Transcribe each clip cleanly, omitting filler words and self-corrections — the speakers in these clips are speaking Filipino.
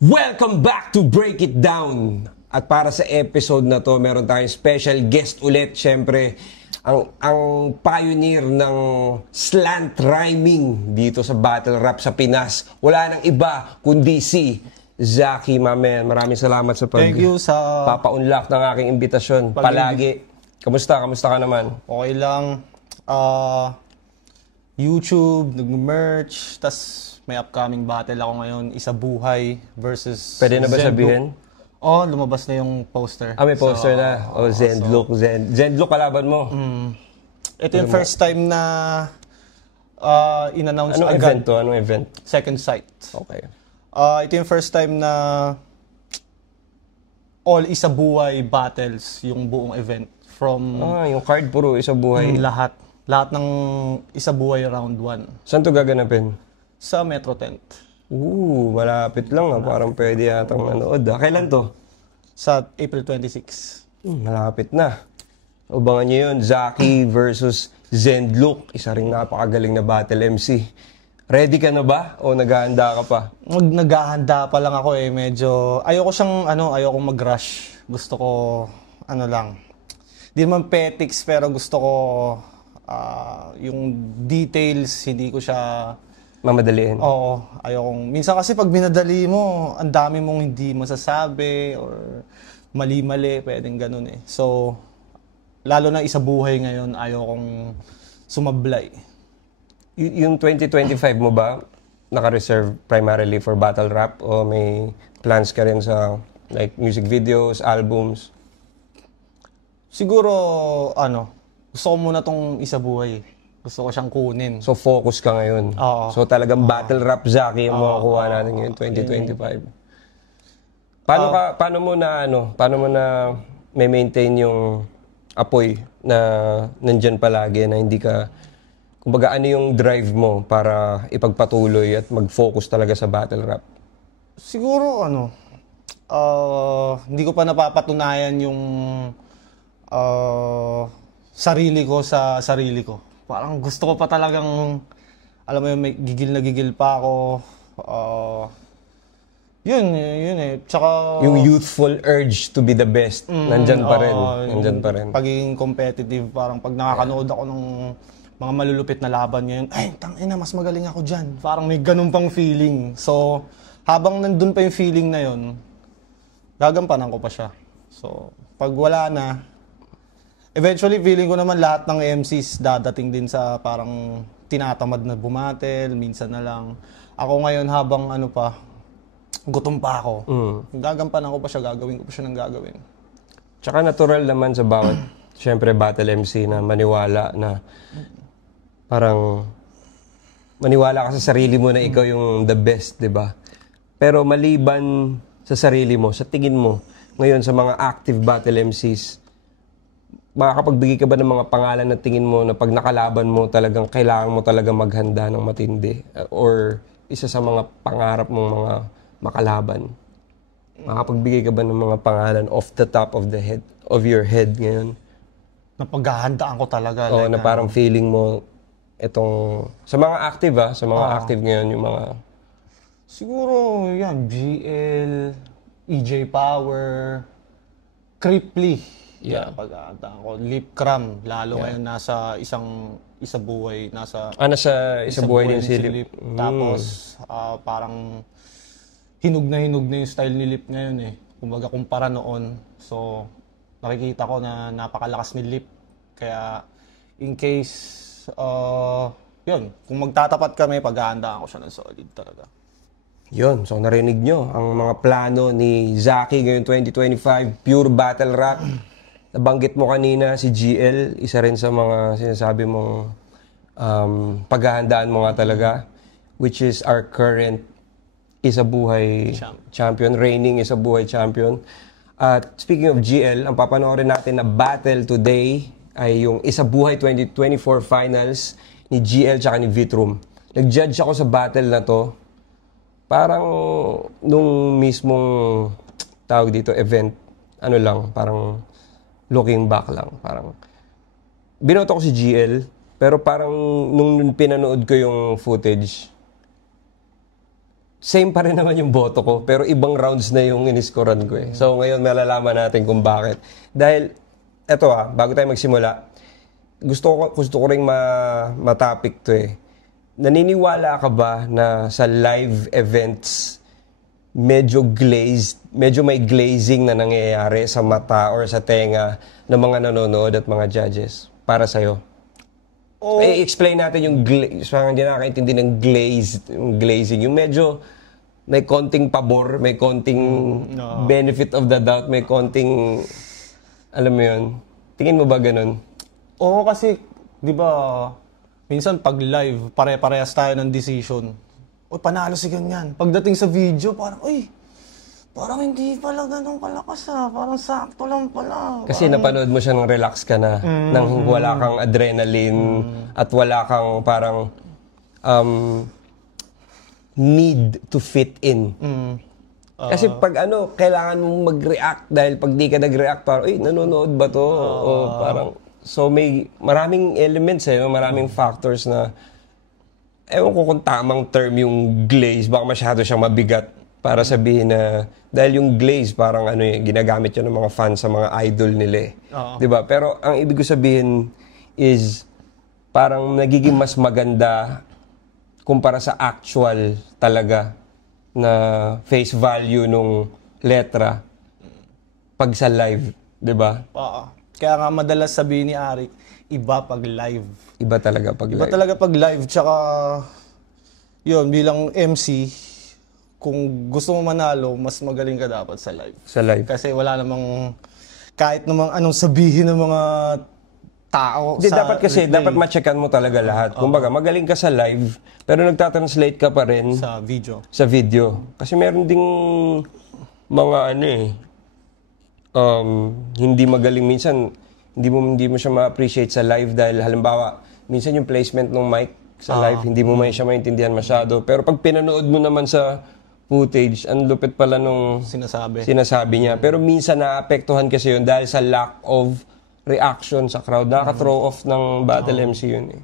Welcome back to Break It Down. At para sa episode na to, meron tayong special guest ulit. Siyempre, ang pioneer ng slant rhyming dito sa battle rap sa Pinas. Wala nang iba kundi si Zaki, my man. Maraming salamat sa Thank you sa papa-unlock ng aking imbitasyon. Palagi. Kamusta? Kamusta ka naman? Okay lang. YouTube, nag-merch, tas may upcoming battle ako ngayon, Isa Buhay versus Pwede na ba sabihin? Oh, lumabas na yung poster. May poster na. Zendlook. Zendlook kalaban mo. Ito yung first time na in-announce Anong agad. event to? Anong event? Second Sight. Okay. Ito yung first time na all Isa Buhay battles, yung buong event. From Yung card puro Isa Buhay. lahat. Lahat ng Isa Buhay round 1. Saan to gaganapin? Sa Metro Tent. Malapit lang. Parang pwede yatang manood. Kailan to? Sa April 26. Malapit na. Abangan nyo yun. Zaki versus Zendlook. Isa ring napakagaling na battle MC. Ready ka na ba? O naghahanda ka pa? Naghahanda pa lang ako eh. Medyo, ayoko mag-rush. Gusto ko, lang. Di naman petics, pero gusto ko, yung details, hindi ko siya Mamadaliin. Oo, minsan kasi pag binadali mo, ang dami mong hindi masasabi or mali-mali, pwedeng ganun eh. So, lalo na Isa Buhay ngayon, ayokong sumablay. Yung 2025 mo ba, naka-reserve primarily for battle rap o may plans ka rin sa like music videos, albums? Siguro, gusto ko muna tong Isa Buhay. Gusto ko siyang kunin. So, focus ka ngayon. Oo. So, talagang battle rap, Zaki, yung makukuha natin ngayon, 2025. Paano mo na may maintain yung apoy na nandyan palagi, na hindi ka, kumbaga, ano yung drive mo para ipagpatuloy at mag-focus talaga sa battle rap? Siguro, hindi ko pa napapatunayan yung sarili ko sa sarili ko. Parang gusto ko pa talagang, alam mo yun, may gigil na gigil pa ako. Yun eh. Tsaka, yung youthful urge to be the best, nandyan pa rin. Nandyan pa rin. Pagiging competitive, parang pag nakakanood ako ng mga malulupit na laban ngayon, ay, tangina, mas magaling ako dyan. Parang may ganun pang feeling. So, habang nandun pa yung feeling na yun, gagampanan ko pa siya. So, pag wala na, eventually, feeling ko naman lahat ng MCs dadating din sa parang tinatamad na bumatel, minsan na lang. Ako ngayon habang gutom pa ako. Gagampanan ko pa siya, gagawin ko pa siya ng gagawin. Tsaka natural naman sa bawat, syempre, battle MC na maniwala na parang maniwala ka sa sarili mo na ikaw yung the best, di ba? Pero maliban sa sarili mo, sa tingin mo, ngayon sa mga active battle MCs, makakapagbigay ka ba ng mga pangalan na tingin mo na pag nakalaban mo talagang kailangan mo talaga maghanda ng matindi? Or isa sa mga pangarap mong mga makalaban? Makakapagbigay ka ba ng mga pangalan off the top of your head ngayon? Napaghahandaan ko talaga. O na parang feeling mo itong sa mga active sa mga active ngayon yung mga siguro yan, GL, EJ Power, Cripply. Yeah. Pag-aandaan ko. Lip Cram, lalo ngayon nasa Isa Buhay, nasa Isa Buhay din si Lip. Tapos, parang hinog na yung style ni Lip ngayon eh. Kumbaga, kumpara noon. So, nakikita ko na napakalakas ni Lip. Kaya, in case, yun, kung magtatapat kami, pag-aandaan ko siya ng solid talaga. Yun, so narinig nyo ang mga plano ni Zaki ngayon 2025, pure battle rap. Nabanggit mo kanina si GL, isa rin sa mga sinasabi mong paghahandaan mo nga talaga, which is our current Isa Buhay champion, reigning Isa Buhay champion. At speaking of GL, ang papanoorin natin na battle today ay yung Isa Buhay 2024 finals ni GL tsaka ni Vitrum. Nag-judge ako sa battle na to. Parang nung mismong tawag dito event, parang looking back lang, parang binoto ko si GL, pero parang nung pinanood ko yung footage, same pa rin naman yung boto ko, pero ibang rounds na yung iniskoran ko eh. So ngayon malalaman natin kung bakit. Dahil, eto bago tayo magsimula, gusto ko ring ma-topic to eh. Naniniwala ka ba na sa live events, medyo may glazing na nangyayari sa mata or sa tenga ng mga nanonood at mga judges para sa'yo? Explain natin yung parang hindi nakakaintindi ng glazing. Yung medyo may konting pabor, may konting benefit of the doubt, may konting, alam mo yun, tingin mo ba ganun? Oo, kasi, di ba, minsan pag live, pare-parehas tayo ng decision. Uy, panalo si ganyan. Pagdating sa video, parang, parang hindi pala ganun kalakas parang sakto lang pala. Kasi napanood mo siya nang relax ka na, nang wala kang adrenaline at wala kang parang need to fit in. Kasi pag kailangan mong mag-react dahil pag di ka nag-react parang, nanonood ba to? O parang, so may maraming elements maraming factors na, ewan ko kung tamang term yung glaze, baka masyado siyang mabigat para sabihin na, dahil yung glaze parang ginagamit yun ng mga fans sa mga idol nila diba? Pero ang ibig ko sabihin is, parang nagiging mas maganda kumpara sa actual talaga na face value nung letra pag sa live, diba? Oo. Kaya nga madalas sabihin ni Arik, iba pag live. Iba talaga pag live. Iba talaga pag live. Tsaka, yun, bilang MC, kung gusto mo manalo, mas magaling ka dapat sa live. Sa live. Kasi wala namang, kahit namang anong sabihin ng mga tao dapat kasi, dapat ma-checkan mo talaga lahat. Kumbaga, magaling ka sa live, pero nagtatranslate ka pa rin sa video. Sa video. Kasi meron ding mga hindi magaling minsan, hindi mo siya ma-appreciate sa live dahil halimbawa, minsan yung placement ng mic sa live, hindi mo siya maintindihan masyado. Pero pag pinanood mo naman sa footage, ang lupit pala nung sinasabi niya. Pero minsan naapektuhan kasi yun dahil sa lack of reaction sa crowd. Nakaka-throw off ng battle MC yun eh.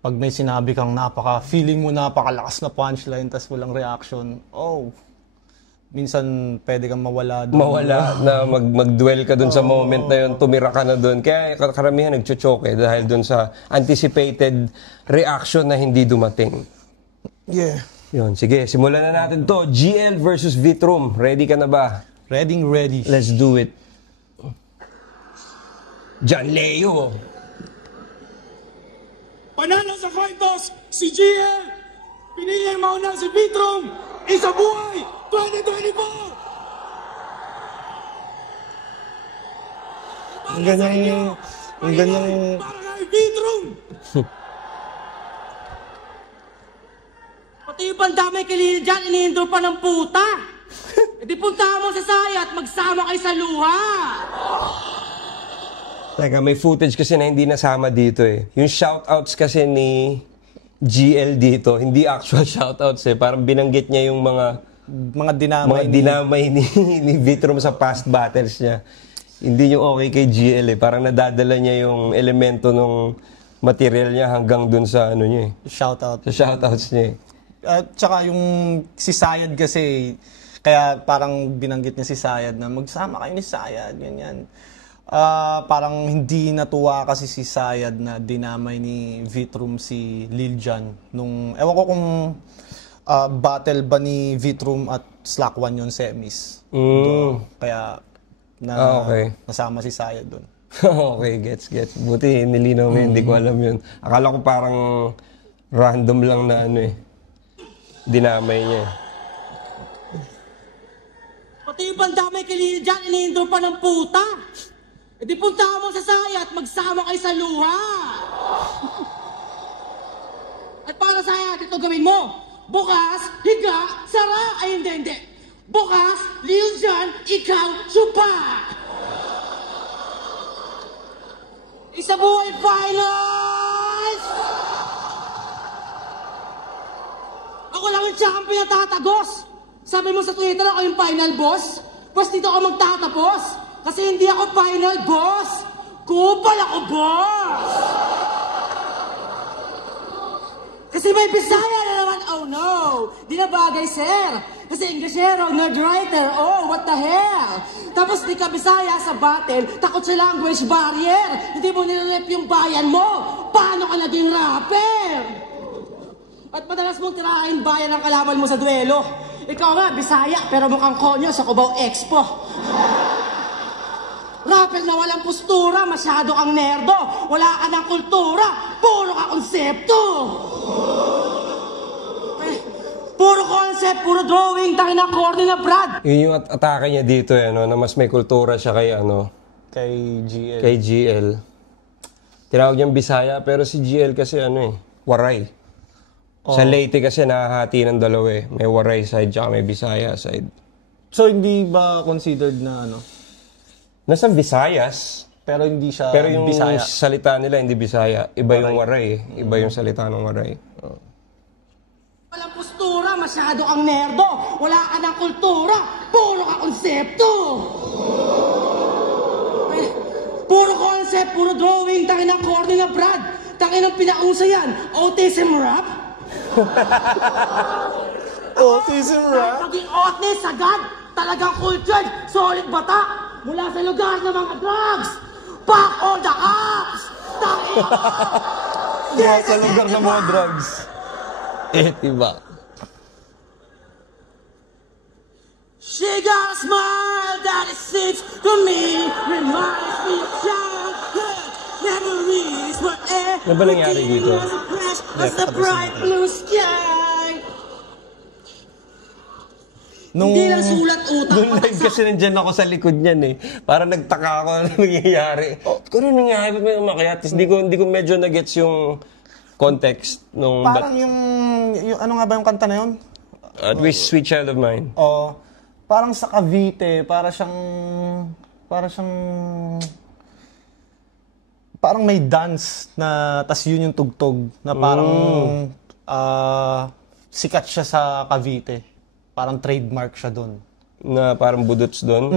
Pag may sinabi kang feeling mo napakalakas na punchline tas walang reaction, minsan pwede kang mawala doon. Na mag-dwell ka doon sa moment na yun, tumira ka na doon. Kaya karamihan nagchochoke dahil doon sa anticipated reaction na hindi dumating. Yeah. Yun, sige, simulan na natin to. GL versus Vitrum. Ready ka na ba? Ready. Let's do it. John Leo. Panalo sa coin toss, si GL. Pinili mauna si Vitrum. Isa buhay, 2024. Ang ganyang Para kay Vitrum. Pati yung pandamay kilili dyan, iniindro pa ng puta. E di puntahan mo sa saya at magsama kayo sa luha. Teka, may footage kasi na hindi nasama dito eh. Yung shoutouts kasi ni GL dito, hindi actual shoutouts eh. Parang binanggit niya yung mga dinamay ni Vitrum sa past battles niya. Hindi yung okay kay GL eh. Parang nadadala niya yung elemento ng material niya hanggang dun sa niya eh. Shoutout. Sa shoutouts niya eh. Tsaka yung si Sayad kasi, kaya parang binanggit niya si Sayad na magsama kayo ni Sayad, ganyan. Parang hindi natuwa kasi si Sayad na dinamay ni Vitrum si Liljan. Ewan ko kung battle ba ni Vitrum at Slack 1 yun semis. Kaya nasama si Sayad doon. Okay, gets. Buti nilinaw mo, hindi ko alam yun. Akala ko parang random lang na dinamay niya. Pati yung pandamay kilili dyan, iniindro pa ng puta. E di puntahan mo sa saya at magsama kayo sa luha. At para sa saya, ito gawin mo. Bukas, higa, sara. Ay, hindi. Bukas, Liljan, ikaw, supa. Isa buhay finals! Ako lang yung champion na tatagos. Sabi mo sa Twitter ako yung final boss. Bas dito ako magtatapos. Kasi hindi ako final boss. Kupal ako boss. Kasi may Bisaya na naman. Oh no. Di na bagay, sir. Kasi Inglesero, nerd writer, oh, what the hell? Tapos di ka Bisaya sa battle, takot sa language barrier. Hindi mo nirerep yung bayan mo. Paano ka naging rapper? At madalas mong tirahin bayan ng kalaban mo sa duelo. Ikaw nga, Bisaya, pero mukhang konyo sa Cubao Expo. Rapper na walang postura, masyado kang nerdo. Wala ka ng kultura, puro ka konsepto. Puro concept, puro drawing, tayo na corny na Brad. Yun yung atake niya dito, na mas may kultura siya kay, Kay GL. kay GL. Tinawag niyang Bisaya, pero si GL kasi, Waray. Sa Leyte kasi nakahati ng dalawa eh. May Waray side, tsaka may Bisaya side. So, hindi ba considered na Nasa Visayas, pero hindi siya pero yung Bisaya? salita nila hindi Bisaya. Iba yung Waray eh. Iba yung salita ng Waray. Walang postura, masyado kang nerdo. Wala ka ng kultura, puro ka konsepto. Puro concept, puro drawing, tayo na corny na Brad. Tayo ng pinausa yan, autism rap. Autism rap? Paging autis, sagad, talagang cultured, solid bata. Mula sa lugar ng mga drugs. Back all the cops. Mula sa lugar ng mga drugs. Diba? She got a smile that it sits to me, reminds me of childhood memories where Ano ba nangyari dito? as the bright blue sky. Hindi lang sulat utak. Nung live kasi nandyan ako sa likod niyan eh. Parang nagtaka ako na nangyayari. Kung ano nangyayari, ba't may umakyat? Hindi ko medyo na-gets yung context nung... Parang yung ano nga ba yung kanta na yun? At least Sweet Child of Mine. Parang sa Cavite, parang may dance na, tas yun yung tugtog, na parang sikat siya sa Cavite. Parang trademark siya doon. Na parang budots doon?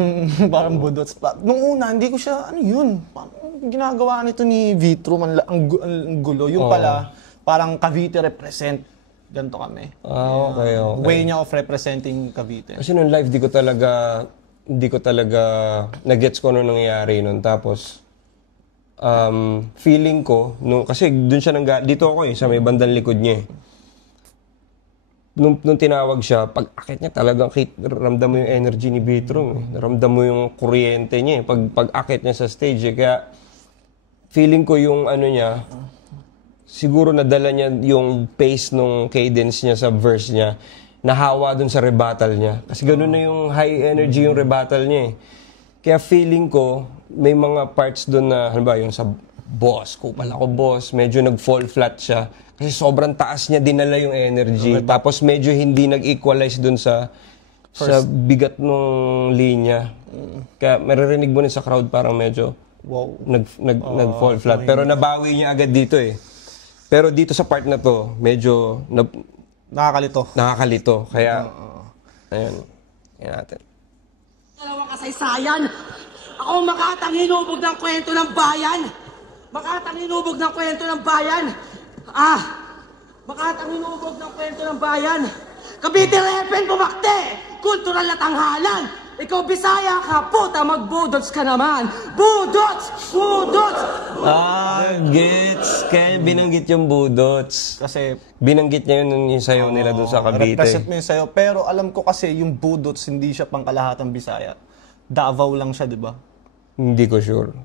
Parang budots. Nung una, hindi ko siya, ano yun? Parang ginagawa nito ni Vitro, ang gulo. Yung pala, parang Cavite represent. Ganito kami. Okay. Way niya of representing Cavite. Kasi nung live, hindi ko talaga na-gets ko ano nangyayari nun. Tapos, feeling ko, kasi dun siya dito ako sa may bandang likod niya eh. Nung tinawag siya, pag-akit niya talagang ramdam mo yung energy ni Bitrom. Ramdam mo yung kuryente niya. Pag-akit niya sa stage. Kaya feeling ko yung niya, siguro nadala niya yung pace nung cadence niya sa verse niya, nahawa dun sa rebuttal niya. Kasi gano'n na yung high energy yung rebuttal niya eh. Kaya feeling ko, may mga parts dun na, yung sa boss, kupal ako boss, medyo nag-fall flat siya. Kasi sobrang taas niya dinala yung energy. Tapos medyo hindi nag-equalize dun sa bigat ng linya. Kaya maririnig mo rin sa crowd parang medyo nag-fall flat. Pero nabawi niya agad dito eh. Pero dito sa part na to, medyo nakakalito. Kaya, ayun. Yan natin. Dalawang kasaysayan. Ako makatang hinubog ng kwento ng bayan. Makatang hinubog ng kwento ng bayan. Makatang hinubog ng kwento ng bayan. Cavite Repen bumakte. Kultural na tanghalan. Ikaw Bisaya ka, puta, mag-budots ka naman. Budots! Budots! Gets. Kaya binanggit yung budots. Kasi binanggit niya yung sayaw nila doon sa Cavite. Represent mo yung sayaw. Pero alam ko kasi yung budots, hindi siya pangkalahatang Bisaya. Davao lang siya, di ba? Hindi ko sure.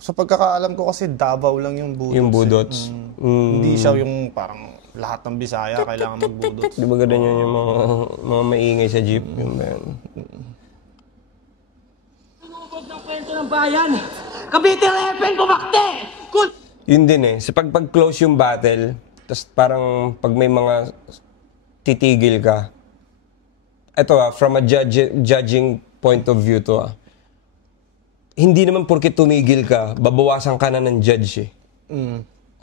Sa pagkakaalam ko kasi Davao lang yung budots. Yung budots. Hindi siya yung parang lahat ng Bisaya kailangan mag-budots. Di ba ganun yun yung mga maingay sa jeep? Yun ba yun? Hinubog ng kwento ng bayan. Cavite Repen bumakte. Yun din eh. Sa pag-close yung battle, tas parang pag may mga titigil ka, eto from a judging point of view to hindi naman porke tumigil ka, babawasan ka na ng judge eh.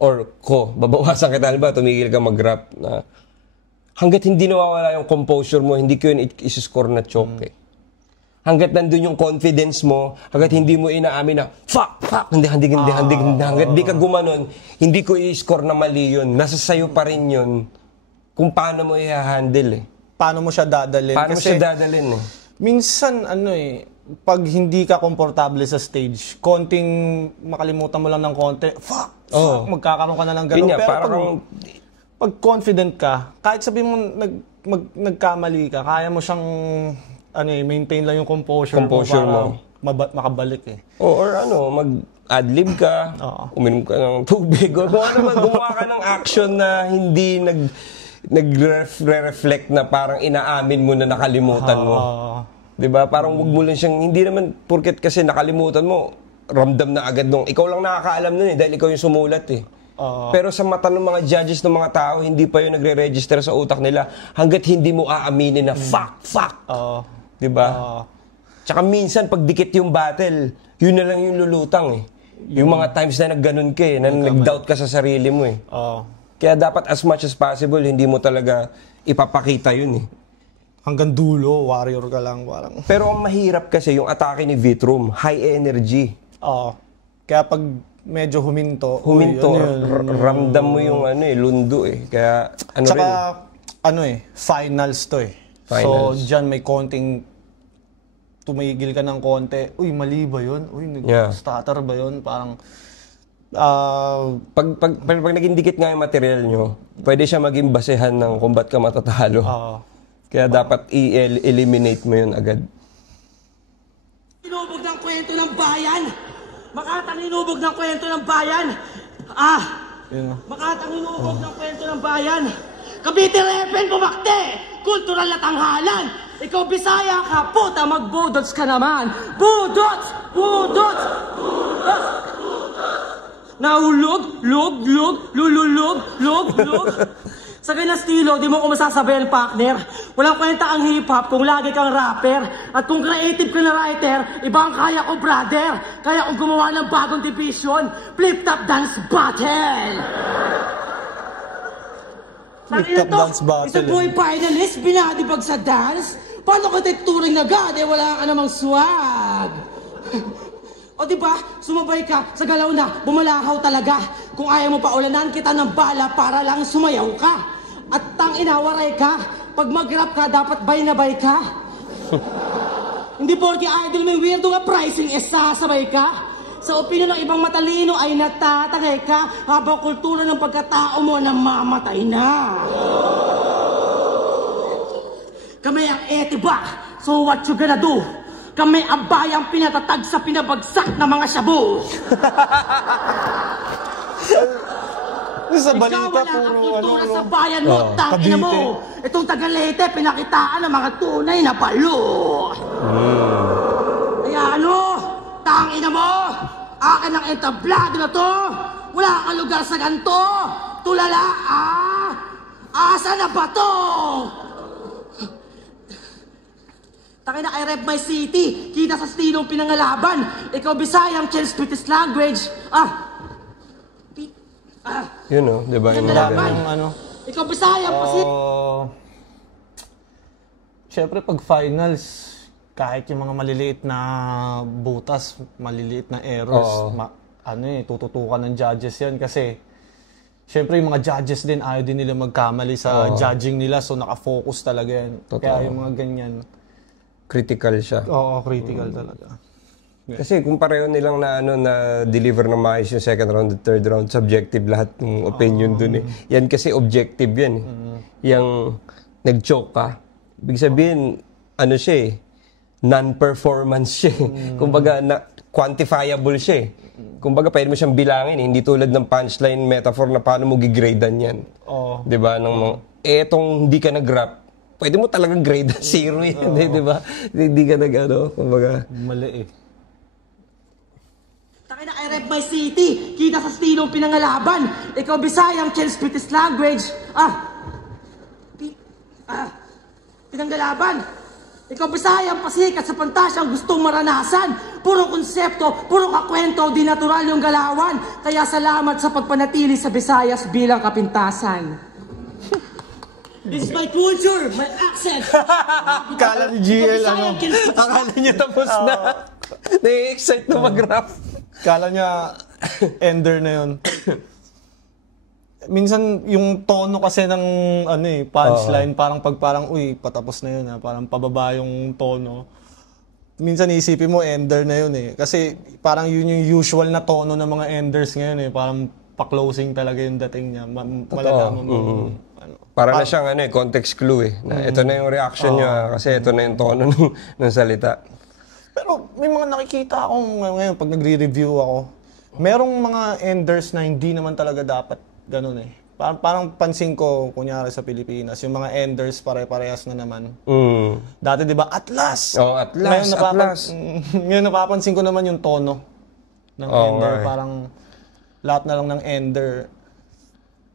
Or babawasan kita, ba tumigil ka mag-rap na hanggat hindi nawawala yung composure mo, hindi ko yun isi-score na choke eh. Hanggat nandun yung confidence mo, hanggat hindi mo inaamin na fuck, hanggat di ka gumanon, hindi ko i-score na mali yun. Nasa sayo pa rin yun. kung paano mo i-handle eh. Paano mo siya dadalhin? Paano mo Kasi siya dadalhin eh. minsan, pag hindi ka komportable sa stage, konting makalimutan mo lang ng konti, fuck, magkakaroon ka na ng ganun. Yun nga, Pero pag confident ka, kahit sabihin mo nagkamali ka, kaya mo siyang maintain lang yung composure mo para makabalik eh. Or mag-adlib ka, uminom ka ng tubig, o kung ano man, gumawa ka ng action na hindi nagre-reflect na parang inaamin mo na nakalimutan mo. 'Di ba? Parang wag mo lang siyang, hindi naman porket kasi nakalimutan mo, ramdam na agad nung ikaw lang nakakaalam nun dahil ikaw yung sumulat eh. Pero sa mata ng mga judges ng mga tao, hindi pa yun nagre-register sa utak nila hanggat hindi mo aaminin na fuck. 'Di ba? Tsaka minsan pag dikit yung battle, yun na lang yung lulutang eh. Yung mga times na nagganon ka eh, na nag-doubt ka sa sarili mo eh. Kaya dapat as much as possible, hindi mo talaga ipapakita yun eh. Hanggang dulo, warrior ka lang. Parang. Pero ang mahirap kasi yung atake ni Vitrum, high energy. Kaya pag medyo huminto, ramdam mo yung lundo eh. Kaya Tsaka, finals to eh. Finals. So, dyan may konting tumigil ka ng konti. Uy, mali ba yun? Uy, stutter ba yun? Parang, pag naging dikit nga yung material nyo, pwede siya maging basehan ng kung ba't ka matatalo. Kaya dapat i-eliminate mo yun agad. Inubog ng kwento ng bayan! Makatang inubog ng kwento ng bayan! Makatang inubog ng kwento ng bayan! Cavite Repen kumakte! Kultural na tanghalan! Ikaw Bisaya ka, puta, magbudots ka naman! Budots! Budots! Budots! Nahulog, lululog. Sa ganyan estilo, di mo ko masasabihin, partner. Walang kwenta ang hip-hop kung lagi kang rapper. At kung creative ka na writer, iba ang kaya ko, brother. Kaya kung gumawa ng bagong division, flip-top dance battle. flip-top dance battle. Isang boy finalist, binadibag sa dance. Paano ka turing na god, wala ka namang swag. O diba, sumabay ka sa galaw na bumalahaw talaga. Kung ayaw mo pa ulanan kita ng bala para lang sumayaw ka. At inawaray ka. Pag mag-rap ka, dapat bay na bay ka. Hindi porke idol may weirdo nga pricing, sasabay ka. Sa opinion ng ibang matalino ay natatagay ka habang kultura ng pagkatao mo namamatay na. Kami ang etiba, so what you gonna do? Kami ang bayang pinatatag sa pinabagsak na mga shabu. Sa balita, ikaw wala ang kultura sa bayan mo, tangina mo. Itong Tagalete, pinakitaan ng mga tunay na palo. Kaya tangina mo, akin ang entablado na to. Wala kang lugar sa ganto. Tulala, asa na ba to? Takina, I rep my city. Kita sa stilong pinangalaban. Ikaw Bisayang change British language. Yun diba? Ikaw Bisayang kasi. Siyempre pag finals, kahit yung mga maliliit na butas, maliliit na errors, tututukan ng judges yan kasi siyempre yung mga judges din, ayaw din nila magkamali sa judging nila, so nakafocus talaga yan. Totoo. Kaya yung mga ganyan, critical siya. Oo, critical talaga. Kasi kung pareho nilang na deliver ng maayos yung second round at third round, subjective lahat ng opinion dun eh. Yan kasi objective yan eh. Yang nag-choke ka, ibig sabihin, siya non-performance siya eh. Kumbaga, quantifiable siya eh. Kumbaga, pwede mo siyang bilangin eh. Hindi tulad ng punchline metaphor na paano mo gigradean yan. Diba? Etong hindi ka nag-rap, pwede mo talagang grade 0 yan, di ba? Hindi ka kumbaga. Mali eh. Takina, I rep my city. Kita sa stilong pinangalaban. Ikaw Bisayang change British language. Pinanggalaban. Ikaw Bisayang pasikat sa pantasyang gustong maranasan. Puro konsepto, puro kakwento, di natural yung galawan. Kaya salamat sa pagpanatili sa Visayas bilang kapintasan. This is my culture, my accent. Kala ni GL, Akala niya tapos na. Na-excite na mag-rap. Kala niya, ender na yun. minsan yung tono kasi ng punchline, parang uy, patapos na yun parang pababa yung tono. Minsan isipin mo ender na yun Kasi parang yun yung usual na tono ng mga enders ngayon parang pa-closing talaga yung dating niya. Malalaman mo. Para na siyang context clue na ito na yung reaction niya kasi ito na yung tono ng salita. Pero may mga nakikita ako ngayon pag nagre-review ako. Merong mga enders na hindi naman talaga dapat ganun Parang pansin ko, kunyari sa Pilipinas, yung mga enders pare-parehas na naman. Dati di ba, Atlas! Atlas. Ngayon napapansin ko naman yung tono ng ender. Parang lahat na lang ng ender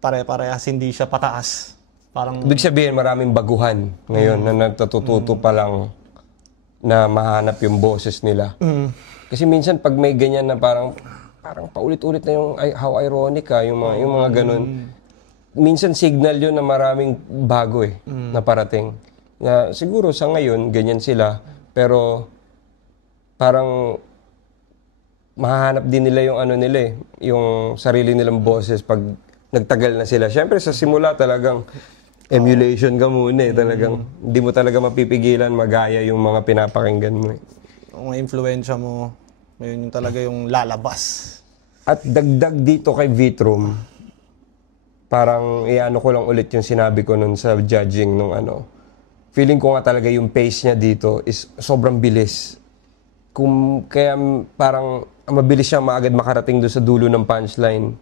pare-parehas, hindi siya pataas. Parang... Ibig sabihin, maraming baguhan ngayon na natututo pa lang na mahanap yung boses nila. Kasi minsan pag may ganyan na parang paulit-ulit na yung how ironic yung mga ganun. Minsan signal yun na maraming bago na parating. Na siguro sa ngayon, ganyan sila. Pero parang mahahanap din nila yung yung sarili nilang boses pag nagtagal na sila. Siyempre sa simula talagang emulation ka muna Talagang hindi mo talaga mapipigilan magaya yung mga pinapakinggan mo Ang influensya mo, yun yung talaga yung lalabas. At dagdag dito kay Vitrum, parang iano ko lang ulit yung sinabi ko nun sa judging nung feeling ko nga talaga yung pace niya dito is sobrang bilis. Kaya parang mabilis siya maagad makarating doon sa dulo ng punchline.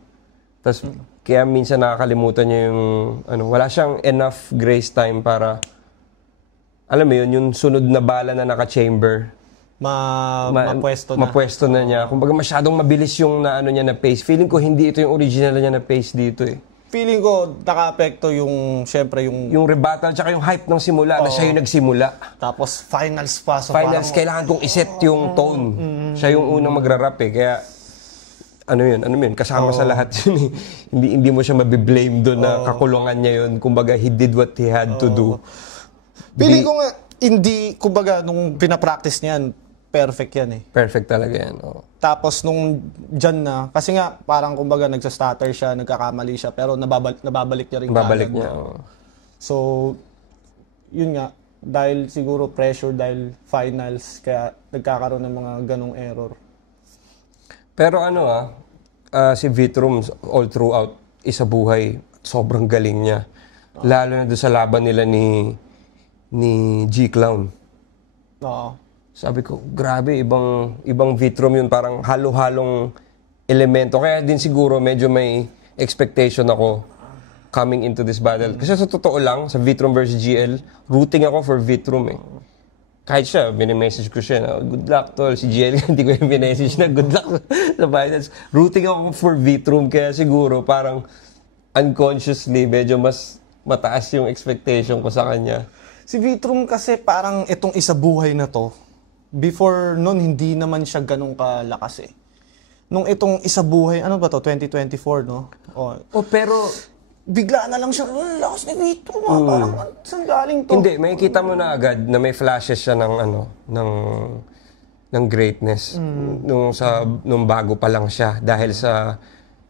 Tapos kaya minsan nakakalimutan niya yung wala siyang enough grace time para alam mo yun, yung sunod na bala na naka-chamber. Mapwesto na niya. Kumbaga masyadong mabilis yung niya na pace. Feeling ko hindi ito yung original niya na pace dito Feeling ko naka-apekto yung, syempre yung rebuttal tsaka yung hype ng simula na siya yung nagsimula. Tapos finals pa. So finals, kailangan kong iset yung tone. Siya yung unang magra-rap Kaya ano yun, kasama sa lahat yun hindi mo siya mabiblame doon na kakulungan niya yun. Kumbaga, he did what he had to do. Feeling ko nga, hindi, kumbaga, nung pinapractice niyan, perfect yan Perfect talaga yan, Tapos nung dyan na, kasi nga, parang kumbaga, nagsastutter siya, nagkakamali siya, pero nababalik niya rin. Babalik niya, So, yun nga, dahil siguro pressure, dahil finals, kaya nagkakaroon ng mga ganong error. Pero si Vitrum all throughout, isa buhay, sobrang galing niya. Lalo na doon sa laban nila ni G-Clown. Sabi ko, grabe, ibang Vitrum yun, parang halo-halong elemento. Kaya din siguro medyo may expectation ako coming into this battle. Kasi sa totoo lang, sa Vitrum versus GL, rooting ako for Vitrum Kahit siya, mini-message ko siya na, good luck tol, si GL, hindi ko yung message na good luck sa finals. Rooting ako for Vitrum, kaya siguro parang unconsciously, medyo mas mataas yung expectation ko sa kanya. Si Vitrum kasi parang itong isa buhay na to, before nun, hindi naman siya ganun kalakas Nung itong isa buhay, ano ba to, 2024, no? Pero bigla na lang siya, lakas ni Vitrum parang saan galing to? Hindi, makikita mo na agad na may flashes siya ng greatness nung bago pa lang siya dahil sa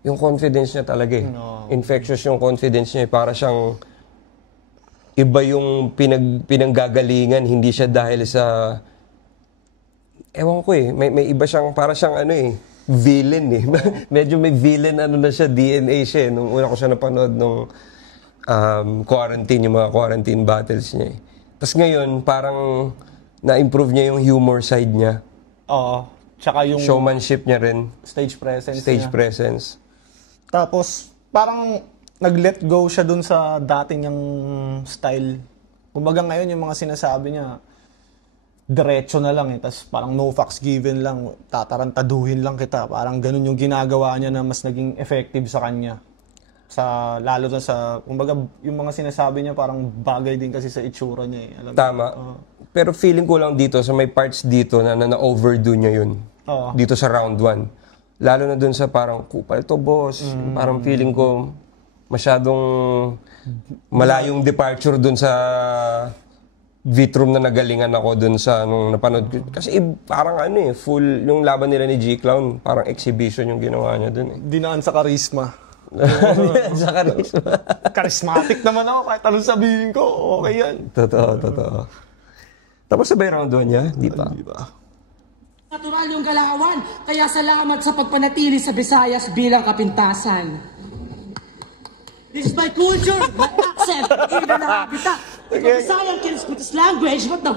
yung confidence niya talaga Infectious yung confidence niya para siyang iba yung pinanggagalingan, hindi siya dahil sa ewan ko may iba siyang para siyang villain Medyo may villain na siya, DNA siya nung una ko siya napanood nung quarantine, yung mga quarantine battles niya Tapos ngayon, parang na-improve niya yung humor side niya. Tsaka yung showmanship niya rin. Stage presence presence. Tapos, parang nag-let go siya dun sa dating niyang style. Kumbaga ngayon, yung mga sinasabi niya, diretso na lang Tapos parang no fucks given lang, tatarantaduhin lang kita. Parang ganun yung ginagawa niya na mas naging effective sa kanya. Lalo na sa, kumbaga, yung mga sinasabi niya parang bagay din kasi sa itsura niya Alam Tama. Pero feeling ko lang dito, sa may parts dito na overdo niya yun. Dito sa round 1. Lalo na dun sa parang, kupal to boss. Parang feeling ko masyadong malayong departure dun sa Vitrum na nagalingan ako dun sa nung napanood ko. Kasi parang full, yung laban nila ni G-Clown, parang exhibition yung ginawa niya dun Dinaan sa charisma. Sa charisma. Charismatic naman ako, kahit anong sabihin ko, okay yan. Totoo. Tapos sabay round 1 niya, di pa? Di ba? Natural yung galawan, kaya salamat sa pagpanatili sa Visayas bilang kapintasan. This is my culture, my accent, even ang habitat. The Visayan can speak this language, what the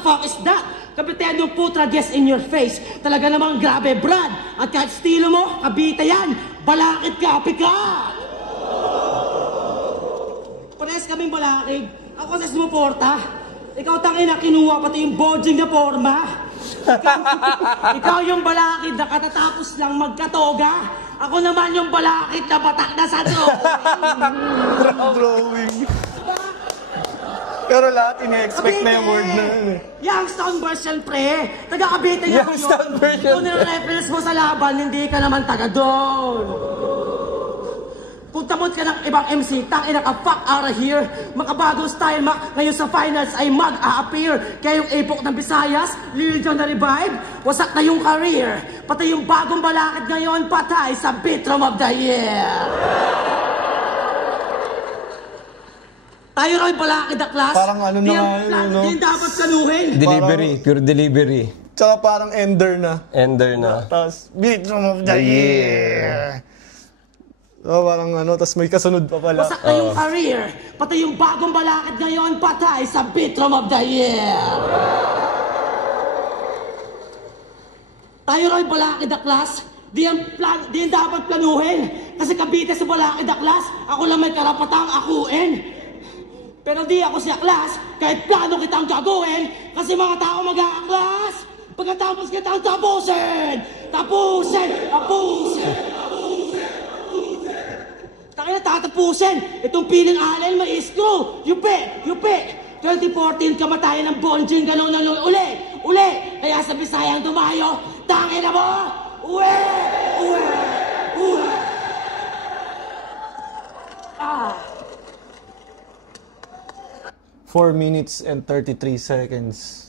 fuck is that? Kapiteno putra, guess in your face. Talaga namang grabe, Brad. At kahit estilo mo, kabita yan. Balakid ka, pikat! Parehas kaming balakid. Ako sa sumuporta. Ikaw tangina, kinuha pati yung bodging na forma. Ikaw yung balakid na katatapos lang magkatoga. Ako naman yung balakid na batak na sa Drawing. Pero lahat ine-expect na yung word na yun eh. Youngstown version, pre. Taga-Cavite niya Youngstown version. Kung nire-reference mo sa laban, hindi ka naman taga doon. Kung tamot ka ng ibang MC, tangina ka, fuck out of here. Makabagong style, ngayon sa finals ay mag-a-appear. Kaya yung epok ng Visayas, Lil Jon na revive, wasak na yung career. Pati yung bagong balakid ngayon, patay sa Bitrom of the Year. Tayo raw yung balakid na class. Parang ano na nga yun, no? Hindi dapat kanuhin. Delivery, pure delivery. Tsaka parang ender na. Ender na. Tapos, Bitrom of the Year. So, parang ano, tapos may kasunod pa pala. Wasak na yung career. Pati yung bagong balakid ngayon, patay sa Bitrom of the Year. Tayo raw yung balakid na class. Di yan dapat planuhin. Kasi Cavite sa balakid na class, ako lang may karapatang akuin. Pero di ako siya class, kahit plano kitang gagawin. Kasi mga tao mag-a-class. Pagkatapos kitang tapusin. Takina tatapusin. Itong piling allen may screw. Yupi. 2014 kamatayan ng Bonjing ganun na uli. Kaya sa Bisayang dumayo, tangina mo. Uwe. 4 minutes and 33 seconds.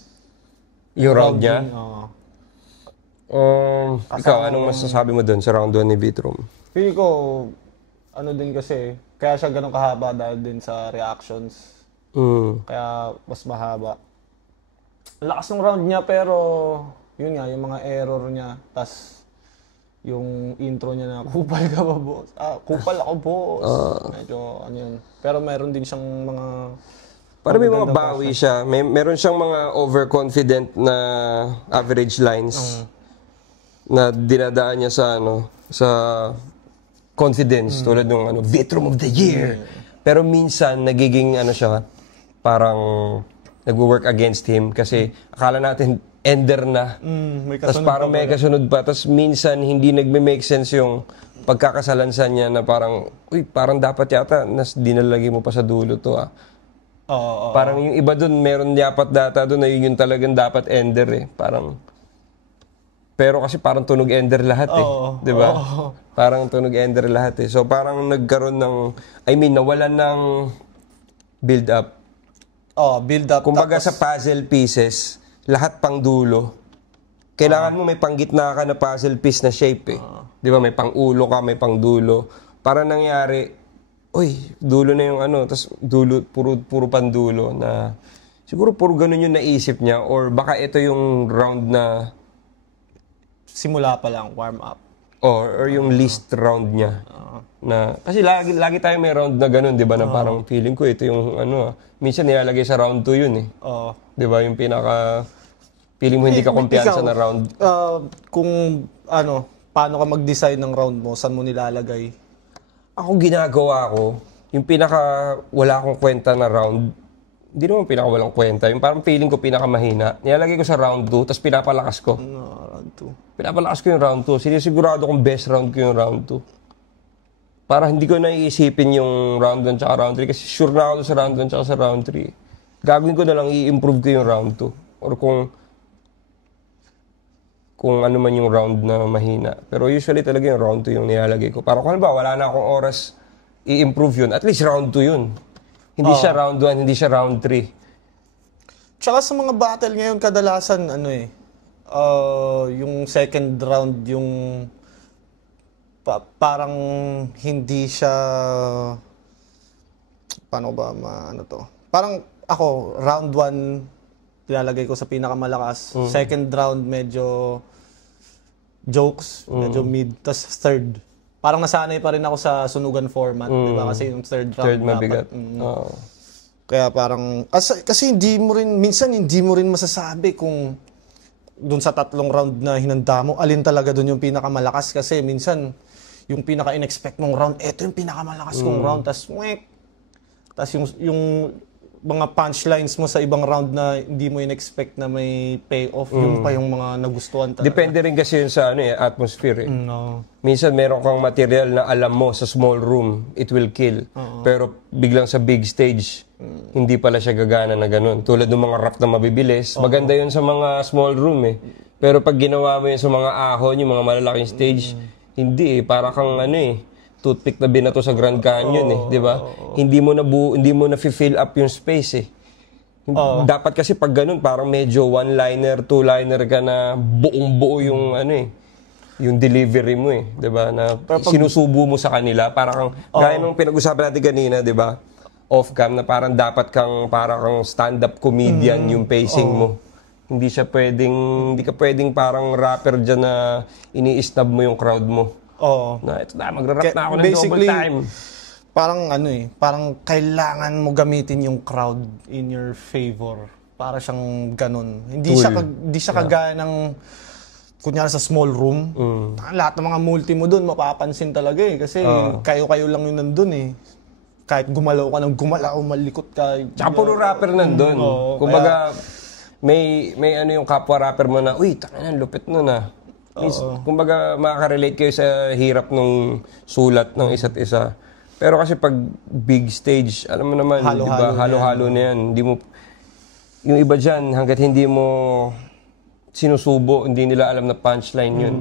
Yung round niya? Oo. Ikaw, anong masasabi mo dun sa round 1 ni Bitrom? Feel ko, ano din kasi, kaya siya ganun kahaba dahil din sa reactions. Kaya mas mahaba. Lakas ng round niya pero, yun nga, yung mga error niya. Tas yung intro niya na, kupal ka ba, boss? Kupal ako, boss. Medyo, ano yun. Pero meron din siyang mga... Para may mga bawi siya. Meron siyang mga overconfident na average lines na dinadaan niya sa sa confidence tulad ng Bitrom of the Year. Pero minsan nagiging siya parang nagwo-work against him kasi akala natin ender na. Tapos parang may kasunod pa. Tapos minsan hindi nagme-make sense yung pagkakasalansan niya na parang parang dapat yata dinalagay mo pa sa dulo to Parang yung iba dun, meron dapat data dun na yun yung talagang dapat ender Parang, pero kasi parang tunog ender lahat di ba? Parang tunog ender lahat So parang nagkaroon ng, nawalan ng build up. Build up. Kumbaga sa puzzle pieces, lahat pang dulo. Kailangan mo may panggitna ka na puzzle piece na shape Di ba? May pang ulo ka, may pang dulo. Para nangyari, dulo na yung tapos dulo, puro pandulo na siguro puro ganun yung naisip niya or baka ito yung round na simula pa lang, warm up. Or yung least round niya. Na, kasi lagi tayo may round na ganun, di ba? Na parang feeling ko ito yung minsan nilalagay sa round 2 yun Di ba? Yung pinaka, feeling mo hindi ka kumpiyansa na round. Kung paano ka mag-decide ng round mo, saan mo nilalagay? Ako ginagawa ko, yung pinaka wala akong kwenta na round, hindi naman pinaka walang kwenta, yung parang feeling ko pinaka mahina, nilalagay ko sa round 2, tapos pinapalakas ko. Round 2. Pinapalakas ko yung round 2, sinisigurado kong best round ko yung round 2. Para hindi ko naiisipin yung round 1 tsaka round 3, kasi sure na ako sa round 1 tsaka sa round 3. Gagawin ko na lang, i-improve ko yung round 2. Or kung ano man yung round na mahina. Pero usually talaga yung round 2 yung nilalagay ko. Para kung halimbawa, wala na akong oras i-improve yun. At least round 2 yun. Hindi siya round 1, hindi siya round 3. Tsaka sa mga battle ngayon, kadalasan, yung second round, yung parang hindi siya, paano ba ano to? Parang ako, round 1, ilalagay ko sa pinakamalakas. Second round, medyo jokes, medyo mid. Tapos third, parang nasanay pa rin ako sa sunugan format, di ba? Kasi yung third round mabigat. Kaya parang, kasi minsan hindi mo rin masasabi kung dun sa 3 round na hinanda mo, alin talaga dun yung pinakamalakas. Kasi minsan, yung pinaka-inexpect mong round, eto yung pinakamalakas kong round. Tapos yung mga punchlines mo sa ibang round na hindi mo in-expect na may payoff, yung pa yung mga nagustuhan talaga. Depende rin kasi yun sa atmosphere. No. Minsan meron kang material na alam mo sa small room, it will kill. Pero biglang sa big stage, hindi pala siya gagana na ganun. Tulad ng mga rap na mabibilis, maganda yun sa mga small room Pero pag ginawa mo yun sa mga ahon, yung mga malalaking stage, hindi para kang toothpick na binato sa Grand Canyon di ba? Hindi mo na fill up yung space Dapat kasi pag ganun, parang medyo one-liner, two-liner ka na buong-buo yung yung delivery mo di ba? Na sinusubo mo sa kanila, parang gaya nung pinag-usapan natin kanina, di ba? Off-cam na parang dapat kang stand-up comedian yung pacing mo. Hindi ka pwedeng parang rapper dyan na ini-snub mo yung crowd mo. Na ito na, magra-rap na ako ng double time. Parang parang kailangan mo gamitin yung crowd in your favor. Para siyang ganun. Hindi siya kagaya ng kunyari sa small room. Lahat ng mga multi mo dun mapapansin talaga kasi kayo-kayo lang yung nandun Kahit gumalaw ka ng gumalaw, malikot ka. Tsaka puro rapper nandun. Kumbaga, may yung kapwa rapper mo na, uy, takinan, lupit nun kumbaga, makaka-relate kayo sa hirap ng sulat ng isa't isa. Pero kasi pag big stage, alam mo naman, diba, halo-halo na yan. Hindi mo, yung iba dyan, hanggat hindi mo sinusubo, hindi nila alam na punchline yun.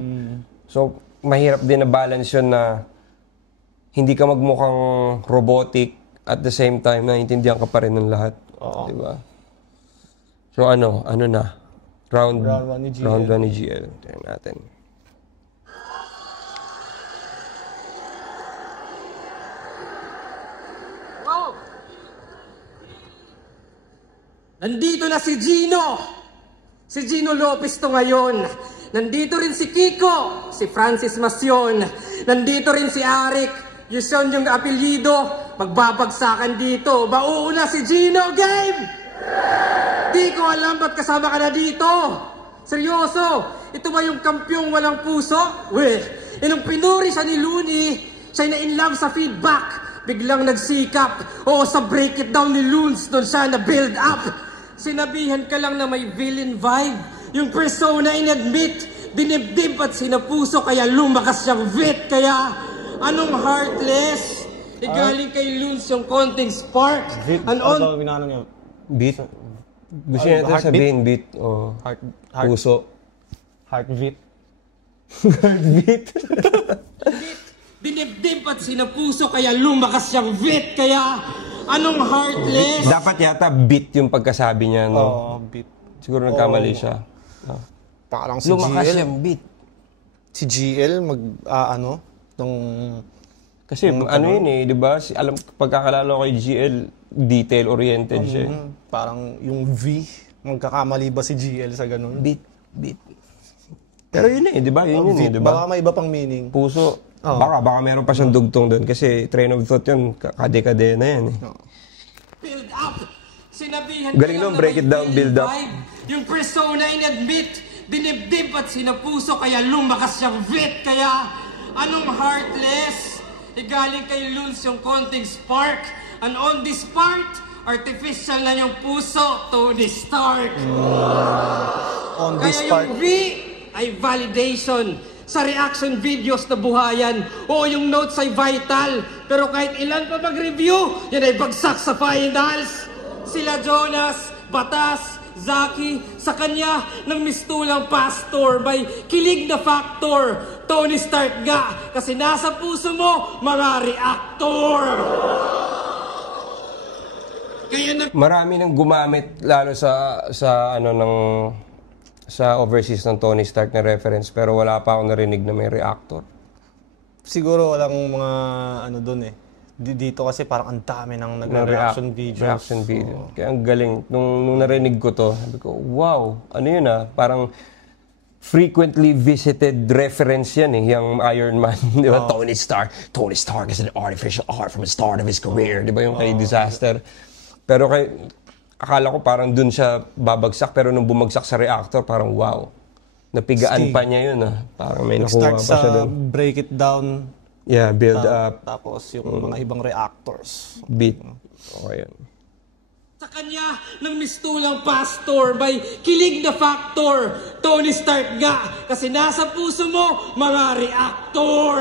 So, mahirap din na balance yun na hindi ka magmukhang robotic at the same time na intindihan ka pa rin ng lahat. Diba? So, ano na? Round 1 ni GL. Tingnan natin. Wow! Nandito na si Gino! Si Gino Lopez to ngayon. Nandito rin si Kiko, si Francis Masyon. Nandito rin si Arik. Yun yung apelyido. Magbabagsakan dito. Mauuna si Gino, game! Di ko alam ba't kasama ka na dito. Seryoso, ito ba yung kampyong walang puso? Nung pinuri siya ni Looney, siya na in love sa feedback. Biglang nagsikap. Sa break it down ni Loons, doon siya na build up. Sinabihan ka lang na may villain vibe. Yung persona inadmit, dinibdib at sinapuso, kaya lumakas siyang vit. Kaya, anong heartless? Galing kay Loons yung konting spark. Beat? Gusto niya natin sabihin beat o puso. Heartbeat. Heartbeat? Dinibdib at sinapuso, kaya lumakas siyang vit. Kaya, anong heartless? Dapat yata beat yung pagkasabi niya, no? Beat. Siguro nagkamali siya. Parang si lumakas GL. siyang beat. Si GL, Kasi di ba? Alam, pagkakalala ko kay GL, detail-oriented siya. Parang yung V, magkakamali ba si GL sa ganun? Beat. Pero yun di ba? Yun di ba? Baka may iba pang meaning. Puso. Baka meron pa siyang dugtong doon kasi train of thought yun, kade-kade na yan Build up! Sinabihan galing nun, break it down, build up. Yung persona inadmit, dinibdib at sinapuso, kaya lumakas siyang vit. Kaya, anong heartless? Galing kay Loons yung konting spark. And on this part, artificial na yung puso, Tony Stark. On Kaya this part. yung V ay validation. Sa reaction videos na buhayan, yung notes ay vital. Pero kahit ilan pa mag-review, yan ay bagsak sa finals. Sila Jonas, Batas, Zaki, sa kanya ng mistulang pastor, may kilig na factor. Tony Stark nga, kasi nasa puso mo, mga reactor. Marami nang gumamit lalo sa overseas ng Tony Stark na reference, pero wala pa akong narinig na may reactor. siguro walang mga ano doon eh. Dito kasi parang ang dami ng nag-reaction videos. Reaction video. Kaya ang galing. Nung narinig ko to, sabi ko, wow, ano yun parang frequently visited reference yan yung Iron Man, di ba? Tony Stark is an artificial art from the start of his career, di ba yung kay Disaster? Pero akala ko parang dun siya babagsak, pero nung bumagsak sa reactor, parang wow. Napigaan pa niya yun Parang may nakuha pa siya dun. Break it down. Yeah, build up. Tapos yung mga ibang reactors. Beat. Okay yun. Sa kanya ng mistulang pastor, may kilig na factor. Tony Stark nga, kasi nasa puso mo, mga reactor.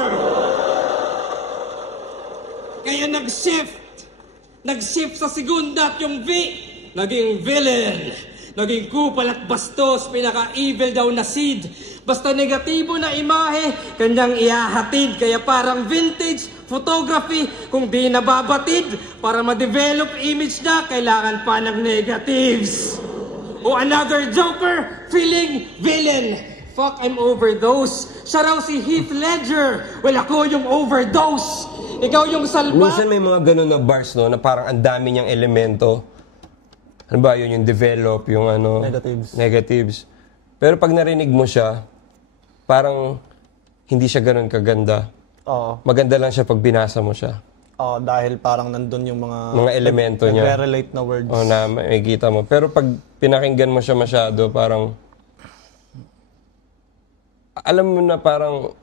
Kaya nag-shift sa segunda at yung V, naging villain. Naging kupal at bastos, pinaka-evil daw na seed. Basta negatibo na imahe, kanyang ihahatid. Kaya parang vintage photography, kung di nababatid, para ma-develop image na, kailangan pa ng negatives. O another Joker, feeling villain. Fuck, I'm overdose. Siya raw si Heath Ledger. Well, ako yung overdose. Ikaw yung salba. Minsan may mga ganun na bars, na parang ang dami niyang elemento. Ano ba, yun yung develop, yung negatives. Pero pag narinig mo siya, parang hindi siya ganun kaganda. Oo. Maganda lang siya pag binasa mo siya. Oo, dahil parang nandun yung mga elemento niya. Nagre-relate na words. Oo, na makikita mo. Pero pag pinakinggan mo siya masyado, parang alam mo na parang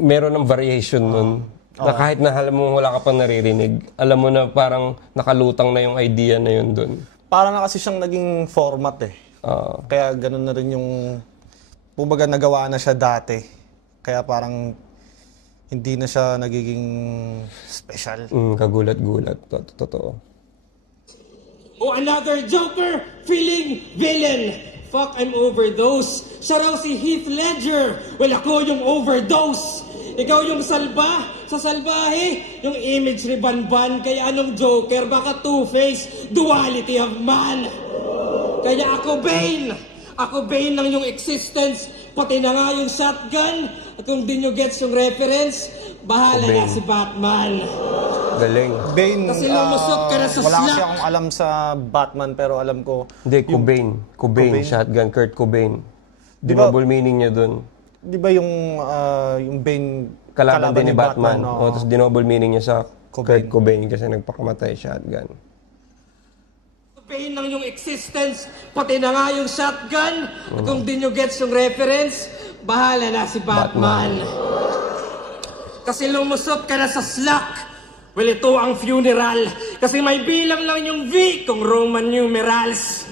meron ng variation nun. Na kahit na alam mo wala ka pang naririnig, alam mo na parang nakalutang na yung idea na yun dun. Parang na kasi siyang naging format eh. Kaya ganun na rin yung, kumbaga nagawa na siya dati. Kaya parang hindi na siya nagiging special. Kagulat-gulat. Totoo. O another Joker, feeling villain. Fuck, I'm overdose. Siya raw si Heath Ledger. Well, ako yung overdose. Ikaw yung salba, sa salbahe, yung image ni Banban, kaya anong Joker, baka Two-Face, duality of man. Kaya ako Bane ng yung existence, pati na nga yung shotgun, at kung di nyo gets yung reference, bahala na si Batman. Galing. Bane, kasi lumusot ka na sa wala slap. kasi akong alam sa Batman, pero alam ko... Hindi, Cobain, shotgun, Kurt Cobain. Double meaning niya dun. Di ba yung Bane kalaban din ni Batman? Tapos dinoble meaning niya sa Cobain. Kurt Cobain kasi nagpakamatay shotgun. Bane ng yung existence, pati na nga yung shotgun, at kung di nyo gets yung reference, bahala na si Batman. Kasi lumusot ka na sa slack. Well, ito ang funeral. Kasi may bilang lang yung V kung Roman numerals.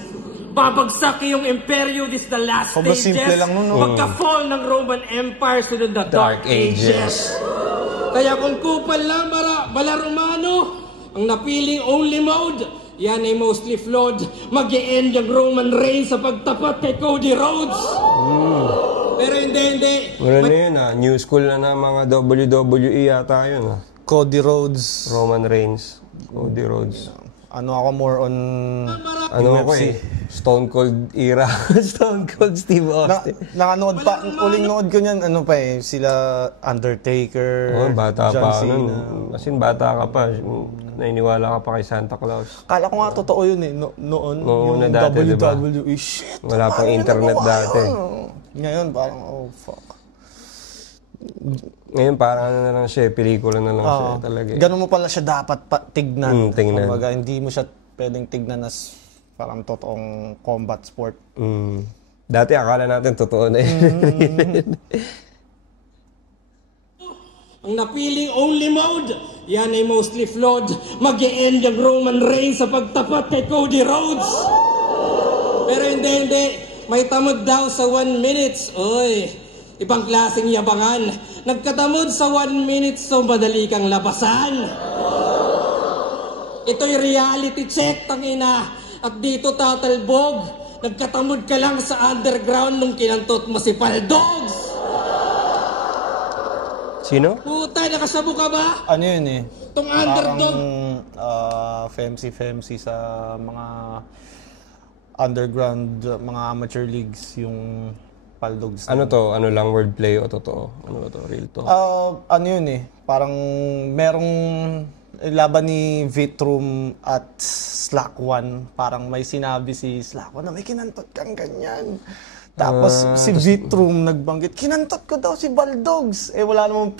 Babagsak yung Imperyo, this the last stages. Simple lang nun, no? Pagka-fall ng Roman Empire, sunod na Dark Ages. Kaya kung kupal lang bala Romano, ang napiling only mode, yan ay mostly flawed. Mag-e-end yung Roman reign sa pagtapat kay Cody Rhodes. Pero hindi. Ano na yun New school na mga WWE yata yun Cody Rhodes. Roman Reigns. Cody Rhodes. Ano ako more on... UFC. Stone Cold era. Stone Cold Steve Austin. Nakanood pa, uling nood ko niyan, sila Undertaker, bata John pa. Cena. Kasi bata ka pa. Nainiwala ka pa kay Santa Claus. Kala ko nga totoo yun noon. Noon yung na dati, WWE. Shit! Wala pang internet dati. Ngayon, parang, fuck. Ngayon parang na lang siya, pelikula na lang siya talaga. Ganun mo pala siya dapat tignan. Tingnan. Kumbaga, hindi mo siya pwedeng tignan as parang totoong combat sport. Dati akala natin totoo na yun. Ang napiling only mode, yan ay mostly flawed. Mag-e-end yung Roman reign sa pagtapat kay Cody Rhodes. Pero hindi. May tamad daw sa 1 minute. Oy, ibang klaseng yabangan. Nagkatamod sa 1 minute, so madali kang labasan. Ito'y reality check, tangina. At dito tatalbog, nagkatamod ka lang sa underground nung kinantot mo si Paldogs. Sino? Puta, nakasabo ka ba? Ano yun Itong underdog. Femsi sa mga underground, mga amateur leagues, yung Paldogs. Ano to? Ano lang wordplay o totoo? Ano ba to? Real to? Ano yun eh, parang merong laban ni Vitrum at Slack One. Parang may sinabi si Slack One na may kinantot kang ganyan. Tapos si Vitrum nagbanggit, kinantot ko daw si Baldogs. Eh wala namang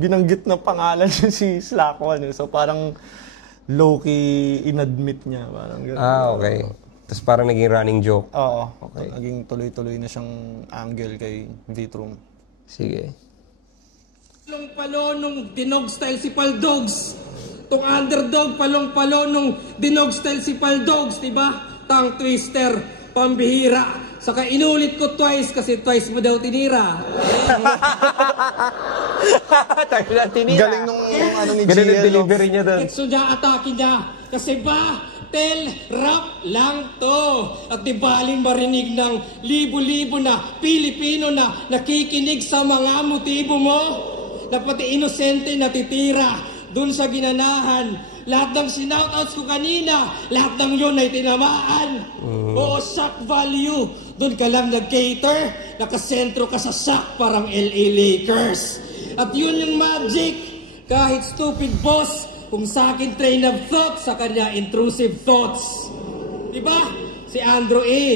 binanggit na pangalan niya si Slack One. So parang low-key inadmit niya. Parang ganun. Okay. Tapos parang naging running joke. Oo. Okay. Naging tuloy-tuloy na siyang angle kay Vitrum. Sige. Palong-palo nung dinog style si Paldogs. Tong underdog, palong-palo nung dinog style si Paldogs, diba? Tongue twister, pambihira. Saka inulit ko twice kasi twice mo daw tinira. Tayo na tinira. Galing nung ano ni Galing GL. yung delivery niya doon. So niya atake niya. Kasi ba, rap lang to. At di baling marinig ng libo-libo na Pilipino na nakikinig sa mga motibo mo. Na pati inosente natitira dun sa ginanahan. Lahat ng sinoutouts ko kanina, lahat ng yun ay tinamaan. Oo, shock value. Doon ka lang nag-cater, nakasentro ka sa shock parang LA Lakers. At yun yung magic. Kahit stupid boss, kung sa akin train of thought, sa kanya intrusive thoughts. Diba? Si Andrew A.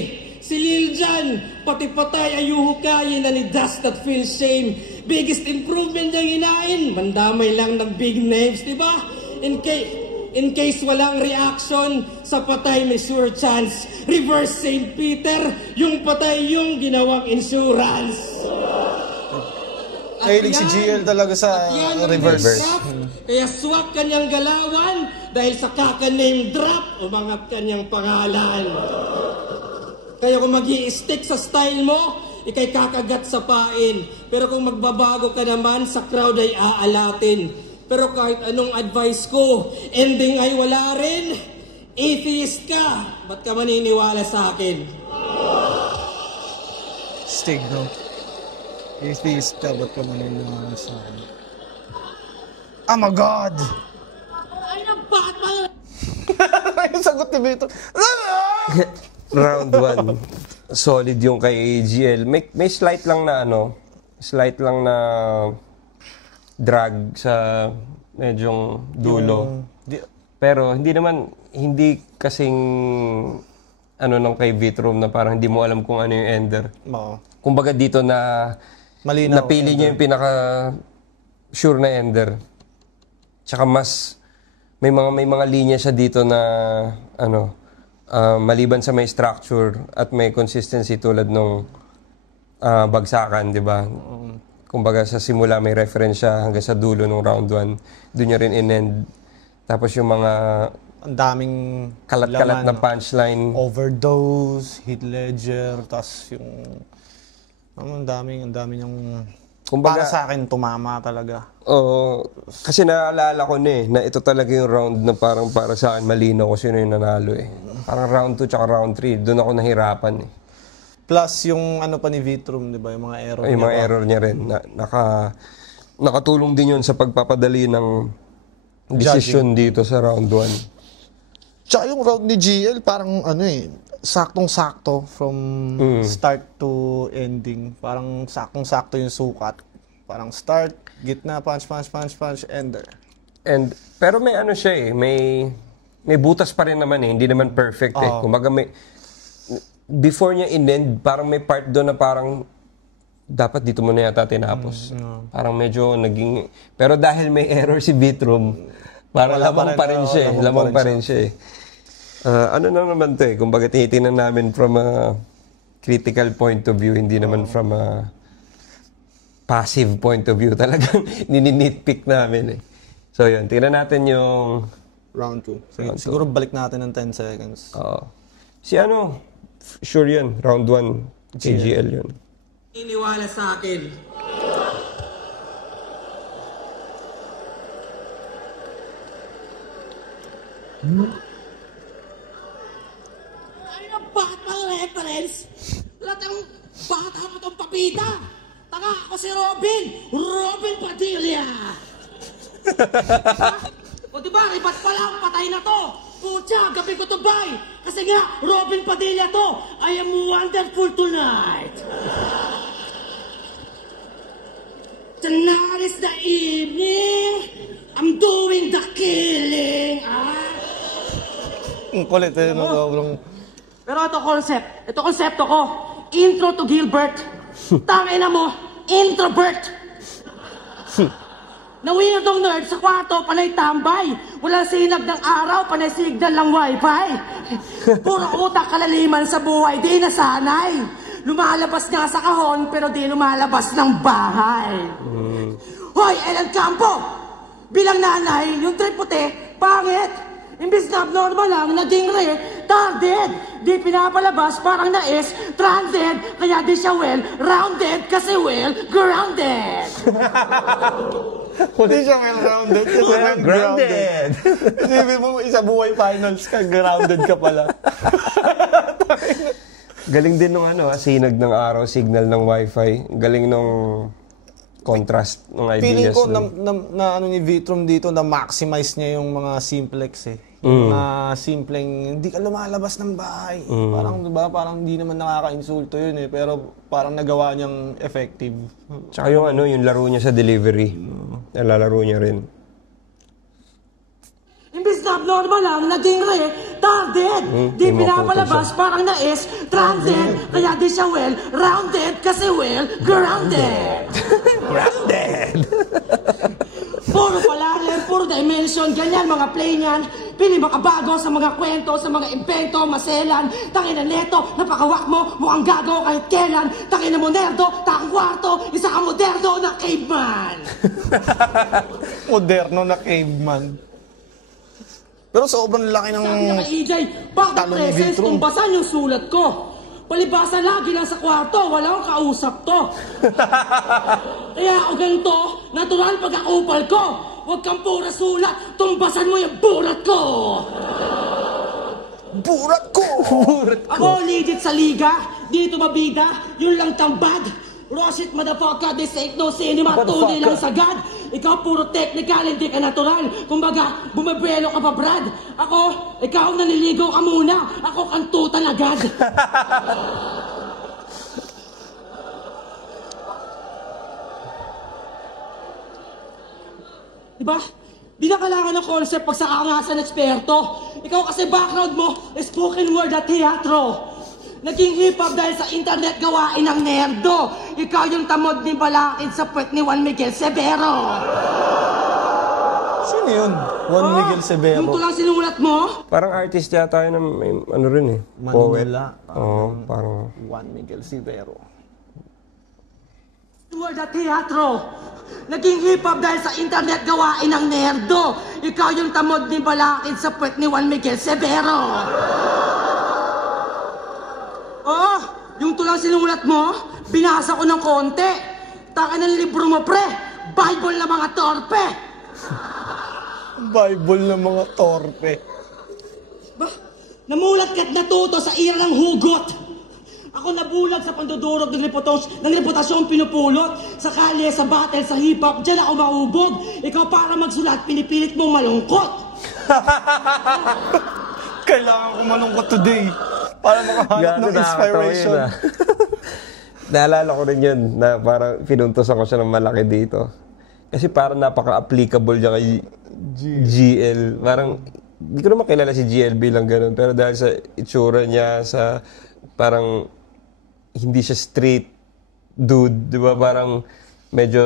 Si Lil Jan, pati patay ayuhukayin na ni Dust That Feel Shame. Biggest improvement niyang hinain, mandamay lang ng big names, diba? In case walang reaction, sa patay may sure chance. Reverse St. Peter, yung patay yung ginawang insurance. Mahilig si GL talaga sa reverse. Kaya swak kanyang galawan dahil sa kaka-name drop, umangat kanyang pangalan. Kaya kung mag-i-stick sa style mo, ikay kakagat sa pain. Pero kung magbabago ka naman, sa crowd ay aalatin. Pero kahit anong advice ko, ending ay wala rin. Atheist ka, ba't ka maniniwala sa akin? Stig, no? Atheist ka, ba't ka maniniwala sa akin? Oh my God! Ay, bakit pa? Yung sagot ni Vito. Round 1. Solid yung kay GL. May slight lang na drag sa medyong dulo. Pero hindi kasing nung kay Vitrum na parang hindi mo alam kung ano yung ender. Oo. Kumbaga dito na Malinaw, napili niya yung pinaka sure na ender. Tsaka may mga linya siya dito na maliban sa may structure at may consistency tulad nung bagsakan, di ba? Kumbaga sa simula may reference siya hanggang sa dulo ng round 1. Doon niya rin in-end. Tapos yung mga ang daming kalat-kalat na laman, punchline. Overdose, Heath Ledger, tas yung ang dami yung Kumbaga, para sa akin tumama talaga. Oo. Kasi naalala ko na ito talaga yung round na parang para sa akin malinaw kung sino yung nanalo eh. Parang round 2 tsaka round 3, doon ako nahirapan eh. Plus yung pa ni Vitrum, di ba? Yung mga error Yung mga error niya rin. Nakatulong din yun sa pagpapadali ng decision dito sa round 1. Tsaka yung round ni GL, parang saktong-sakto from start to ending. Parang saktong-sakto yung sukat. Parang start, gitna, punch, ender. Pero may siya eh, may butas pa rin naman eh, hindi naman perfect eh. Kumbaga before niya in-end, parang may part doon na parang dapat dito mo na yata tinapos. Parang medyo naging... Pero dahil may error si Vitrum, parang lamang pa rin siya. Lamang pa rin siya. Ano na naman to eh, kumbaga tinitingnan namin from a critical point of view, hindi naman from a passive point of view. Talagang nini-nitpick namin eh. So yun, tingnan natin yung... Round 2. Siguro balik natin ng 10 seconds. Si sure yun, round 1, KGL yun. Iniwala sa akin. Ay, ang bata reference. Latang bata mo itong papita. Taka ako si Robin Padilla. O diba, ribat pa lang, patay na to. Pucha, gabi ko to bay. Kasi nga, Robin Padilla to. I am wonderful tonight. Tonight is the evening. I'm doing the killing. Ang kulit eh, no? Sobrang... Pero ito konsepto ko. Intro to Gilbert. Tangina mo, introvert. Nawin itong nerd sa kwarto, panay tambay. Walang sinag ng araw, panay signal ng wifi. Puro utak kalaliman sa buhay, di nasanay. Lumalabas nga sa kahon, pero di lumalabas ng bahay. Hoy, Ellen Campo! Bilang nanay, yung trip puti, pangit. Imbis na abnormal lang, naging retarded. Di pinapalabas, parang nais, stranded. Kaya di siya well-rounded, kasi well-grounded. Hindi siya well-rounded. Grounded. Isipin mo, isa buhay finals ka, grounded ka pala. Galing din nung sinag ng araw, signal ng wifi. Galing nung contrast ng Feeling ideas. ko na ni Vitrum dito, na-maximize niya yung mga simplex eh. Yung mga simpleng, hindi ka lumalabas ng bahay. Parang, diba, parang hindi naman nakaka-insulto yun eh. Pero parang nagawa niyang effective. Tsaka yung yung laro niya sa delivery. Nalalaro niya rin. Imbis na abnormal lang, naging retarded. Di pinapalabas, parang nais, stranded. Kaya di siya well-rounded, kasi well-grounded. Grounded! Puro palarir, puro dimension, ganyan mga play niyan. Pili makabago sa mga kwento, sa mga invento, maselan. Tangina neto, napakawak mo, mukhang gago kahit kailan. Tangina mo nerdo, takang kwarto, isa ka moderno na caveman. Moderno na caveman. Pero sobrang laki ng... Sabi niya kay EJ, bakit Talo ni presence Vitrum. tumbasan yung sulat ko? Palibasa lagi lang sa kwarto, wala akong kausap to. Kaya ako ganito, natural pagkakupal ko. Huwag kang pura sulat, tumbasan mo yung burat ko. Burat ko! Ako legit sa liga, dito mabida, yun lang tambad. Roshit motherfucker, this ain't no cinema, tunay lang sagad. Ikaw puro technical, hindi ka natural. Kumbaga, bumibelo ka pa, Brad. Ako, ikaw naliligaw ka muna. Ako kantutan agad. Diba? Di na kailangan ng concept pag sa kaangasan eksperto. Ikaw kasi background mo, spoken word at teatro. Naging hip-hop dahil sa internet gawain ng nerdo. Ikaw yung tamod ni Balakid sa puwet ni Juan Miguel Severo. Sino yun? Juan Miguel Severo. Yung tulang sinulat mo? Parang artist yata yun, may rin eh. Manila. Oo, parang... Juan Miguel Severo. Word at teatro. Naging hip-hop dahil sa internet gawain ng nerdo. Ikaw yung tamod ni Balakid sa puwet ni Juan Miguel Severo. Oo, yung tulang sinulat mo, binasa ko ng konti. Taka ng libro mo, pre. Bible na mga torpe. Bible ng mga torpe. Namulat ka't natuto sa ira ng hugot. Ako nabulag sa pandudurog ng reputasyon pinupulot. Sa kalye, sa battle, sa hip-hop, dyan ako maubog. Ikaw para magsulat, pinipilit mong malungkot. Kailangan ko malungkot today. Para makahanap ng inspiration. Naalala ko rin yun na parang pinuntosan ko siya ng malaki dito. Kasi parang napaka-applicable niya kay GL. Parang, hindi ko naman kilala si GL bilang ganun. Pero dahil sa itsura niya, sa parang hindi siya straight dude, di ba? Parang medyo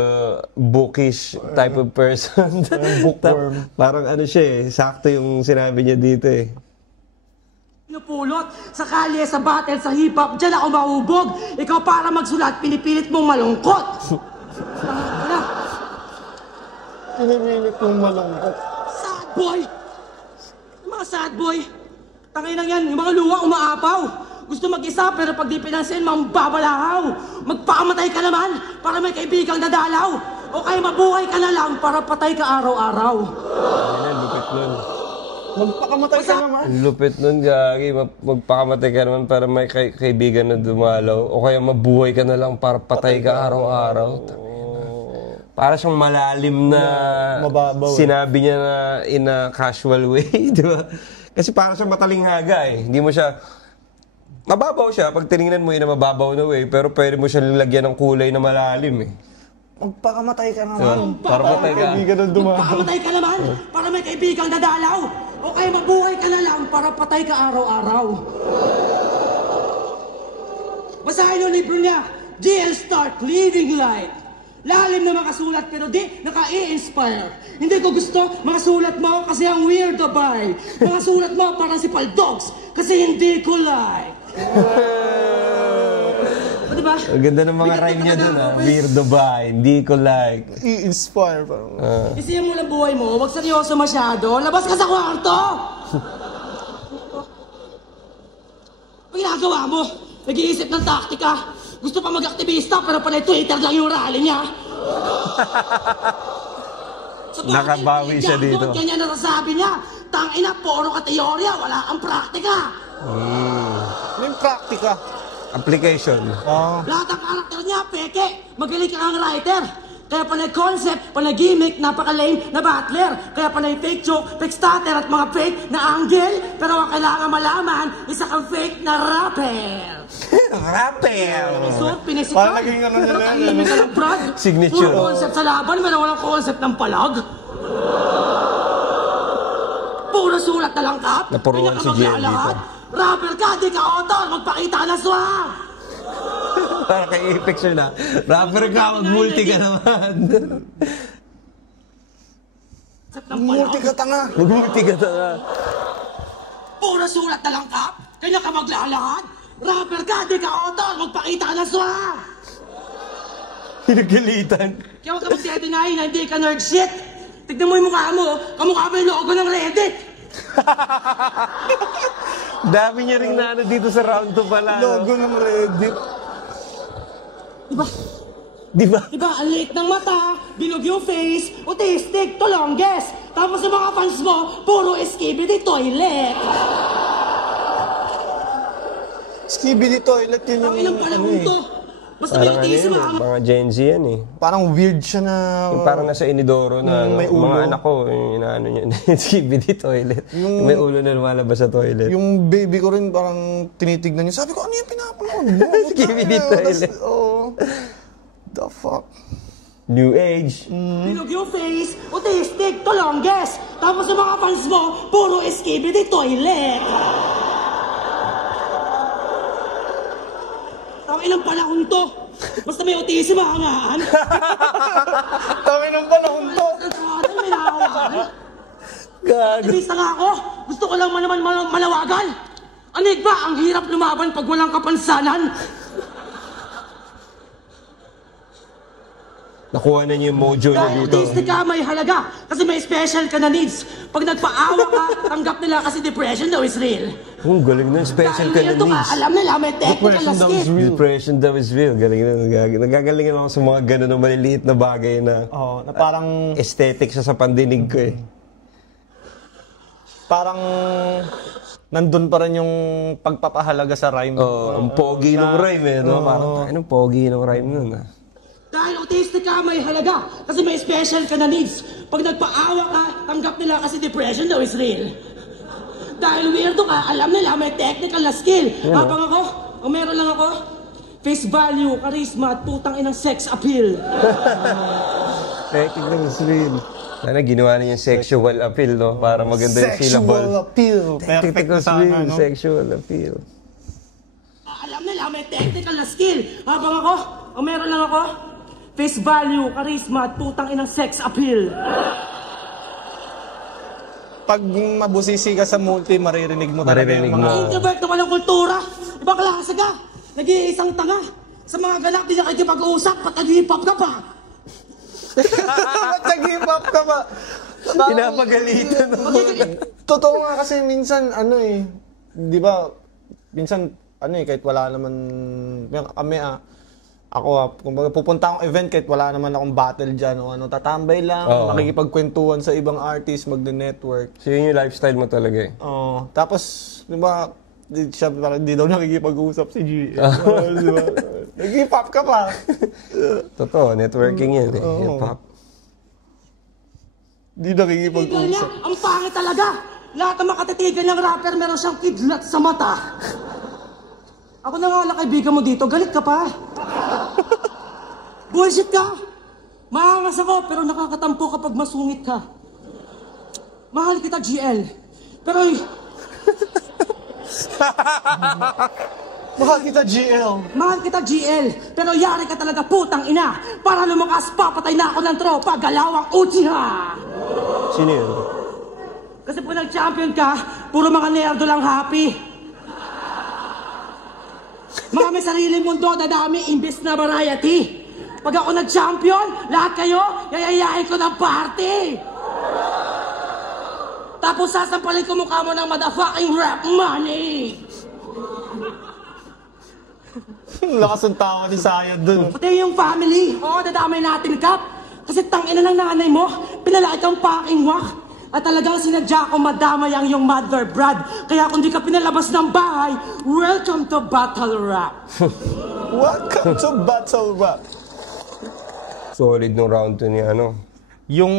bookish type of person. Bookworm. Parang siya eh, sakto yung sinabi niya dito eh. Pinupulot sa kalye, sa battle, sa hip-hop, dyan ako maubog. Ikaw para magsulat, pinipilit mong malungkot. Ano? Pinipilit mong malungkot. Sad boy! Yung mga sad boy, tangay lang yan, yung mga luwa umaapaw. Gusto mag-isa pero pag di pinansin, mambabalahaw. Magpakamatay ka naman para may kaibigang dadalaw. O kaya mabuhay ka na lang para patay ka araw-araw. Ayun, lupit nun. Magpakamatay ka naman. Lupit nun, Gagi. Magpakamatay ka naman para may kaibigan na dumalaw. O kaya mabuhay ka na lang para patay ka araw-araw. Para siyang malalim na Mababaw, sinabi niya na in a casual way, di ba? Kasi para siyang matalinghaga eh. Hindi mo siya... Mababaw siya pag tinignan mo yun na mababaw na way, pero pwede mo siya lagyan ng kulay na malalim eh. magpakamatay ka naman. Para patay ka. Kaibigan ng dumaan. Magpakamatay ka naman para may kaibigang dadalaw. O kaya mabuhay ka na lang para patay ka araw-araw. Basahin yung libro niya, GL Stark, Living Light. Lalim na makasulat pero di naka-i-inspire. Hindi ko gusto makasulat mo kasi ang weirdo bay. Makasulat mo parang si Paldogs kasi hindi ko like. O diba? Ang ganda ng mga rhyme niya dun, ha? Weirdo ba? Hindi ko like. I-inspire. Parang... Isiyan mo lang buhay mo, wag seryoso masyado. Labas ka sa kwarto! Pag ginagawa mo, nag-iisip ng taktika. Gusto pa mag-aktivista pero pala Twitter lang yung rally niya. Nakabawi siya dito. Ganyan nasasabi niya. Tangina, puro ka teorya, wala kang praktika. May praktika. Application. Lahat ng karakter niya, peke. Magaling ka kang writer. Kaya panay concept, panay gimmick, napaka-lame na battler. Kaya panay fake joke, fake starter at mga fake na angle. Pero ang kailangan malaman, isa kang fake na rapper. Rapper! So, pinisikal. Parang naging ano Pero nila, tahimik ka lang, Brad. Signature. Puro concept sa laban, pero walang concept ng palag. Puro sulat na lang, Kap. Napuruan si JL dito. Rapper ka, di ka author. Magpakita ka na swag. Para kay Apex yun, ha? Rapper ka, mag-multi ka naman. Concept ng palag. Multi ka tanga. Mag-multi ka na. Puro sulat na lang, Kap. Kanya ka maglalakad. Rapper ka, di ka author. Magpakita ka na swag. Pinagalitan. Kaya huwag ka mag-deny na hindi ka nerd shit. Tignan mo yung mukha mo. Kamukha mo yung logo ng Reddit. Dami niya rin na ano dito sa round 2 pala. Logo ng Reddit. Diba? Di ba? Diba, ang liit ng mata, bilog yung face, autistic, to longest. Tapos yung mga fans mo, puro skibidi toilet. Skibidi toilet yun Ang ilang panahon to. Basta may Parang ano autism, yun, mga Gen Z yan eh. Parang weird siya na... Yung parang nasa inidoro na May ano, mga ulo. anak ko, yung inaano niya, skibidi toilet. May ulo na lumalabas sa toilet. Yung baby ko rin parang tinitignan niya. Sabi ko, ano yung pinapanood mo? Skibidi toilet. Oh, the fuck? New age. bilog yung face, autistic, to longest. Tapos yung mga fans mo, puro skibidi toilet. Ang ilang panahon to. Basta may autism, hangaan. Dami ng panahon to. May nahawakan. Gago. Aktivista nga ako. Gusto ko lang naman malawagan. Anig ba, ang hirap lumaban pag walang kapansanan. Nakuha na niyo yung mojo niya Dahil dito. autistic ka, may halaga. Kasi may special ka na needs. Pag nagpaawa ka, tanggap nila kasi depression daw is real. Galing nun. Special ka na Dahil ito ka, needs. alam nila, may technical na skill. Depression daw is real. Galing na. Nagagalingan ako sa mga gano'n na maliliit na bagay na Oh, na parang... aesthetic siya sa pandinig ko eh. Parang... Nandun pa rin yung pagpapahalaga sa rhyme. Ang pogi ng rhyme eh. No? Parang anong pogi ng rhyme nun ah. Dahil autistic ka, may halaga. Kasi may special ka na needs. Pag nagpaawa ka, tanggap nila kasi depression daw is real. Dahil weirdo ka, alam nila, may technical na skill. Habang ako, o meron lang ako, face value, charisma, at putang inang sex appeal. Technical is real. Sana ginawa na yung sexual appeal, no? Para maganda yung syllable. Sexual appeal. Perfect Technical sana, real, no? sexual appeal. Alam nila, may technical na skill. Habang ako, o meron lang ako, face value, charisma, at putang inang sex appeal. Pag mabusisi ka sa multi, maririnig mo talaga Maririnig yung mga... mo. Introvert na walang kultura. Ibang klase ka. Nag-iisang tanga. Sa mga galak, di niya kakipag-uusap, pat nag-hip hop ka pa. Ba't nag-hip hop ka ba? Pinapagalitan mo. Totoo nga kasi minsan, ano eh, di ba, minsan, ano eh, kahit wala naman, kami ako kumbaga pupunta akong event kahit wala naman akong battle dyan o ano, tatambay lang, makikipagkwentuhan sa ibang artist, magne-network. So yun yung lifestyle mo talaga eh. Tapos, di ba, siya parang di daw nakikipag-usap si G. Diba? Nag-hip hop ka pa. Totoo, networking yan eh. Hip-hop. Di Tigil niya, nakikipag-usap. ang pangit talaga. Lahat ng makatitigan ng rapper meron siyang kidlat sa mata. Ako na nga lang kaibigan mo dito, galit ka pa. Bullshit ka. Maangas ako, pero nakakatampo kapag masungit ka. Mahal kita, GL. Pero... Mahal kita, GL. Mahal kita, GL. Pero yari ka talaga, putang ina. Para lumakas, papatay na ako ng tropa. Galawang Uchiha! Sino yun? Kasi pag nag-champion ka, puro mga nerdo lang happy. Mga may sariling mundo, dadami, imbes na variety. Pag ako nag-champion, lahat kayo, yayayain ko ng party. Tapos sasampalin ko mukha mo ng motherfucking rap money. Lakas ng tawa ni Sayad dun. Pati yung family, dadamay natin, Kap. Kasi tangina ng nanay mo, pinalaki kang fucking wak. At talagang sinadya ko madamay ang iyong mother, Brad. Kaya kung di ka pinalabas ng bahay, welcome to Battle Rap. Welcome to Battle Rap. Solid nung round 2 ni Yung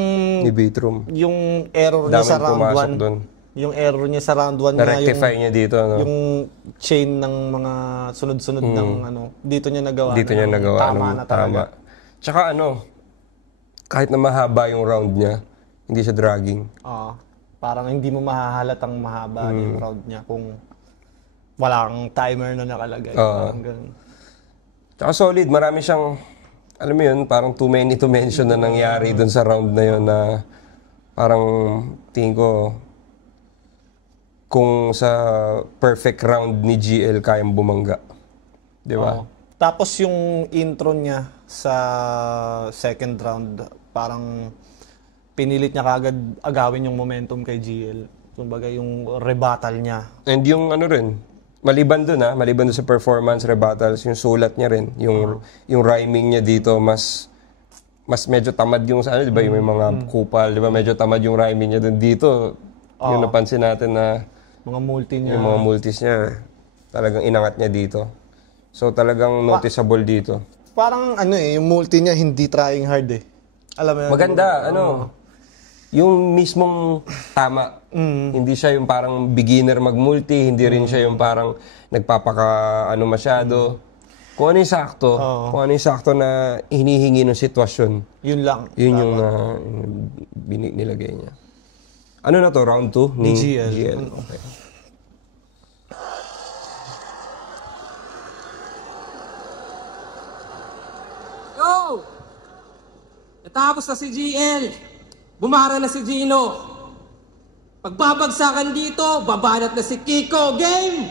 Bitrum. yung error niya sa round 1. Dun. Yung error niya sa round 1 Na-rectify niya dito, Yung chain ng mga sunod-sunod ng dito niya nagawa. Dito niya nagawa. Tama na talaga. Tsaka kahit na mahaba yung round niya, hindi siya dragging. Parang hindi mo mahahalatang mahaba yung round niya kung walang timer na nakalagay. Parang ganun. Tsaka solid, marami siyang, alam mo yun, parang too many to mention na nangyari dun sa round na yun na parang tingin ko kung sa perfect round ni GL kayang bumangga. Di ba? Tapos yung intro niya sa second round, parang pinilit niya kagad agawin yung momentum kay GL. Kumbaga yung rebuttal niya. And yung rin, maliban dun sa performance rebuttals, yung sulat niya rin, yung rhyming niya dito, mas medyo tamad yung di ba, yung may mga kupal, di ba, medyo tamad yung rhyming niya dun dito. Yung napansin natin na mga multi niya. Yung mga multis niya, talagang inangat niya dito. So talagang noticeable dito. Parang yung multi niya hindi trying hard eh. Alam mo yun? Maganda, yung mismong tama. Hindi siya yung parang beginner mag-multi, hindi rin siya yung parang nagpapaka masyado. Kung ano yung sakto, kung ano yung sakto na hinihingi ng sitwasyon. Yun lang. Yun yung nilagay niya. Ano na to, round 2? Ni GL. Okay. Yo! Natapos na si GL. Bumara na si Gino. Pagbabagsakan dito, babanat na si Kiko. Game!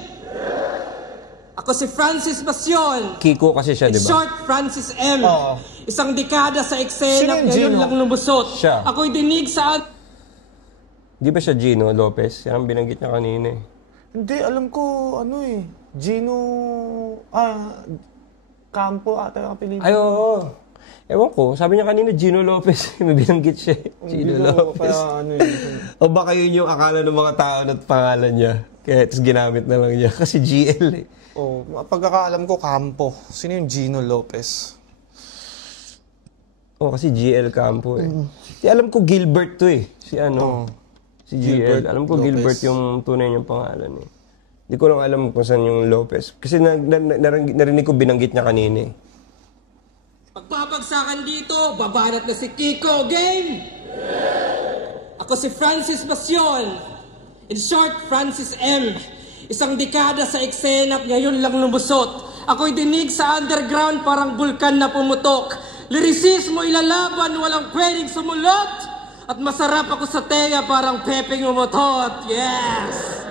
Ako si Francis Basyon. Kiko kasi siya, di ba? Short Francis M. Isang dekada sa eksena, ngayon lang lumusot. Siya. Ako'y dinig sa... Di ba siya Gino Lopez? Yan ang binanggit niya kanina eh. Hindi, alam ko, Gino... Campo ata ang apelido. Ay, oo. Ewan ko, sabi niya kanina Gino Lopez. May binanggit siya eh. Gino Lopez. O baka yun yung akala ng mga tao na pangalan niya. Kaya tapos ginamit na lang niya. Kasi GL eh. Pagkakaalam ko, Campo. Sino yung Gino Lopez? Kasi GL Campo eh. Alam ko Gilbert to eh. Si GL. Alam ko Gilbert yung tunay niyang pangalan eh. Hindi ko lang alam kung saan yung Lopez. Kasi narinig ko binanggit niya kanina eh. Pagpapagsakan dito, babanat na si Kiko. Game! Ako si Francis Basyon. In short, Francis M. Isang dekada sa eksena, ngayon lang lumusot. Ako'y dinig sa underground parang bulkan na pumutok. Lirisismo ilalaban, walang pwedeng sumulot. At masarap ako sa tenga parang pepeng umutot. Yes!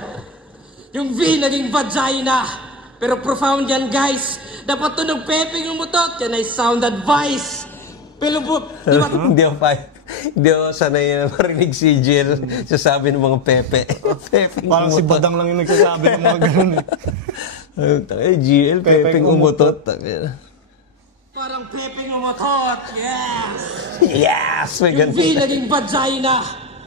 Yung V naging vagina. Pero profound yan, guys. Dapat to ng pepeng umutot. Yan ay sound advice. Pero di ba? Hindi ako sanay na marinig si Jill sasabi ng mga pepe. Pepeng parang umutot. si Badang lang yung nagsasabi ng mga ganun eh. GL, pepeng umutot. Parang pepeng umutot. Yes! Yes! May Yung V naging vagina.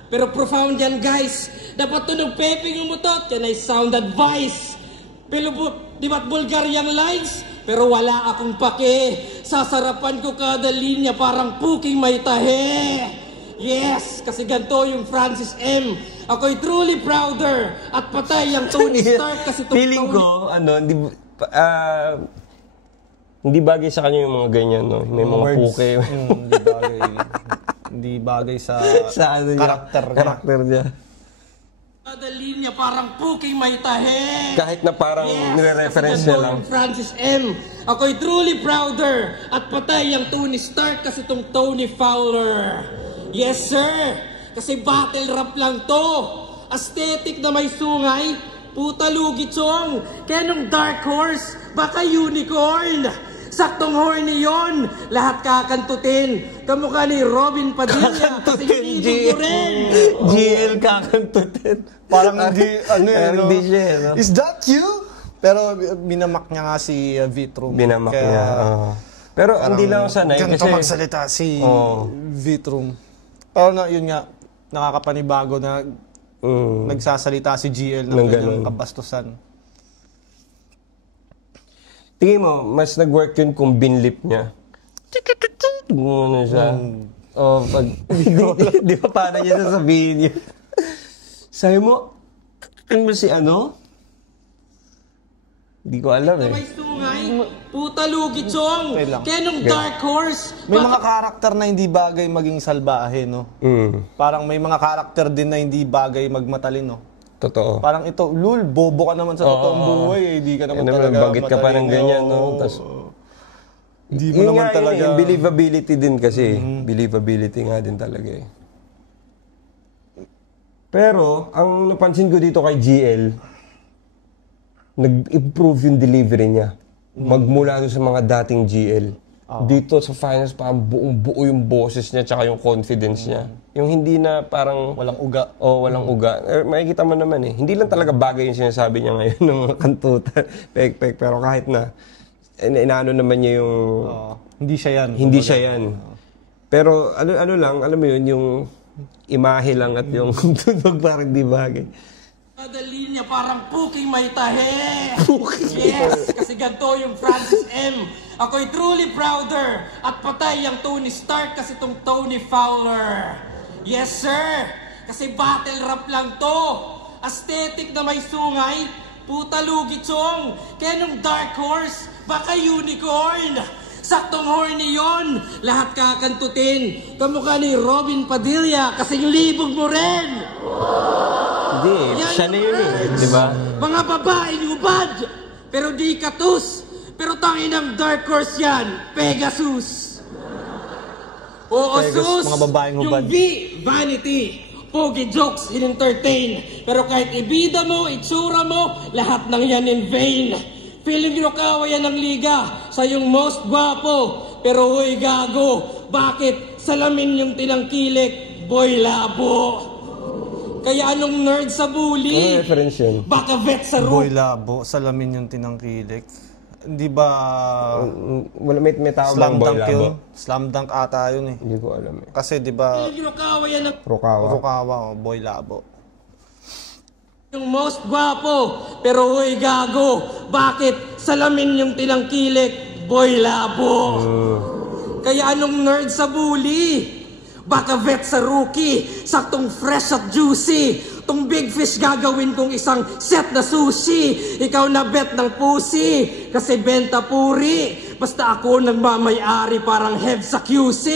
Pero profound yan, guys. Dapat to ng pepeng umutot. Yan ay sound advice. Pero di ba't vulgar yung lines? Pero wala akong pake. Sasarapan ko kada linya parang puking may tahe. Yes! Kasi ganito yung Francis M. Ako'y truly prouder. At patay ang Tony Stark kasi feeling ko, hindi bagay sa kanya yung mga ganyan, no? May mga puke. Hindi bagay sa Sa ano niya? Karakter niya. Kada linya parang puking may tahe. Kahit na parang nire-reference niya lang. Francis M. Ako'y truly prouder at patay ang Tony Stark kasi tong Tony Fowler. Yes, sir. Kasi battle rap lang to. Aesthetic na may sungay. Puta lugi chong. Kaya nung Dark Horse, baka unicorn. Saktong horny yon. Lahat kakantutin. Kamukha ni Robin Padilla. Kakantutin, kasi ko rin. GL kakantutin. Parang hindi, Hindi siya, no? Is that you? Pero binamak niya nga si Vitrum. Binamak niya. Pero hindi lang ako sanay ganito kasi... magsalita si Vitrum. Pero yun nga, nakakapanibago na nagsasalita si GL ng ganyang kabastusan. Tingin mo, mas nag-work yun kung binlip niya. Ano siya? Pag... Di ba paano niya sasabihin niya? Sabi mo, ano si ano? Hindi ko alam eh. May sungay, puta lugi chong. Kaya nung Dark Horse, may mga karakter na hindi bagay maging salbahe, no? Parang may mga karakter din na hindi bagay magmatalino. Totoo. Parang ito, lul, bobo ka naman sa totoong buhay, eh. Hindi ka naman talaga bagit ka pa ng ganyan, no? Tas, hindi mo naman talaga... Yung believability din kasi. Believability nga din talaga eh. Pero, ang napansin ko dito kay GL, nag-improve yung delivery niya. Magmula doon sa mga dating GL. Dito sa finals, parang buong-buo yung boses niya tsaka yung confidence niya. Yung hindi na parang... Walang uga. Walang uga. Makikita mo naman eh. Hindi lang talaga bagay yung sinasabi niya ngayon ng mga kantutan. Pek-pek. Pero kahit na, inaano naman niya yung... hindi siya yan. Hindi siya yan. Pero ano lang, alam mo yun, yung imahe lang at yung tunog parang di bagay. kada linya parang puking may tahe. Yes, kasi ganito yung Francis M. Ako'y truly prouder at patay ang Tony Stark kasi tong Tony Fowler. Yes, sir. Kasi battle rap lang to. Aesthetic na may sungay. Puta lugi chong. Kaya nung Dark Horse, baka unicorn. Saktong horny yon. Lahat kakantutin. Kamukha ni Robin Padilla kasi yung libog mo rin. Hindi, siya na yun eh. Diba? Mga babaeng ubad. Pero di katus. Pero tangin ng Dark Horse yan. Pegasus. Oo, Pegasus, sus. mga babaeng Yung hubad. V, vanity. Pogi jokes, in-entertain. Pero kahit ibida mo, itsura mo, lahat ng yan in vain. Feeling nyo kawayan ng liga sa yung most gwapo. Pero huy gago, bakit salamin yung tinangkilik? Boy labo. Kaya anong nerd sa bully? Ano reference yun? Baka vet sa Boy roof. labo, salamin yung tinangkilik. Hindi ba... Wala, may tao bang Slam boy dunk labo? yun? Slam dunk ata yun eh. Hindi ko alam eh. Kasi di ba... Feeling nyo kawayan ng Rukawa. Rukawa, boy labo. yung most gwapo. Pero huy gago, bakit salamin yung tinangkilik? Boy labo. Kaya anong nerd sa bully? Baka vet sa rookie, saktong fresh at juicy. Tong big fish gagawin kong isang set na sushi. Ikaw na bet ng pussy, kasi benta puri. Basta ako nagmamay-ari parang head sa QC.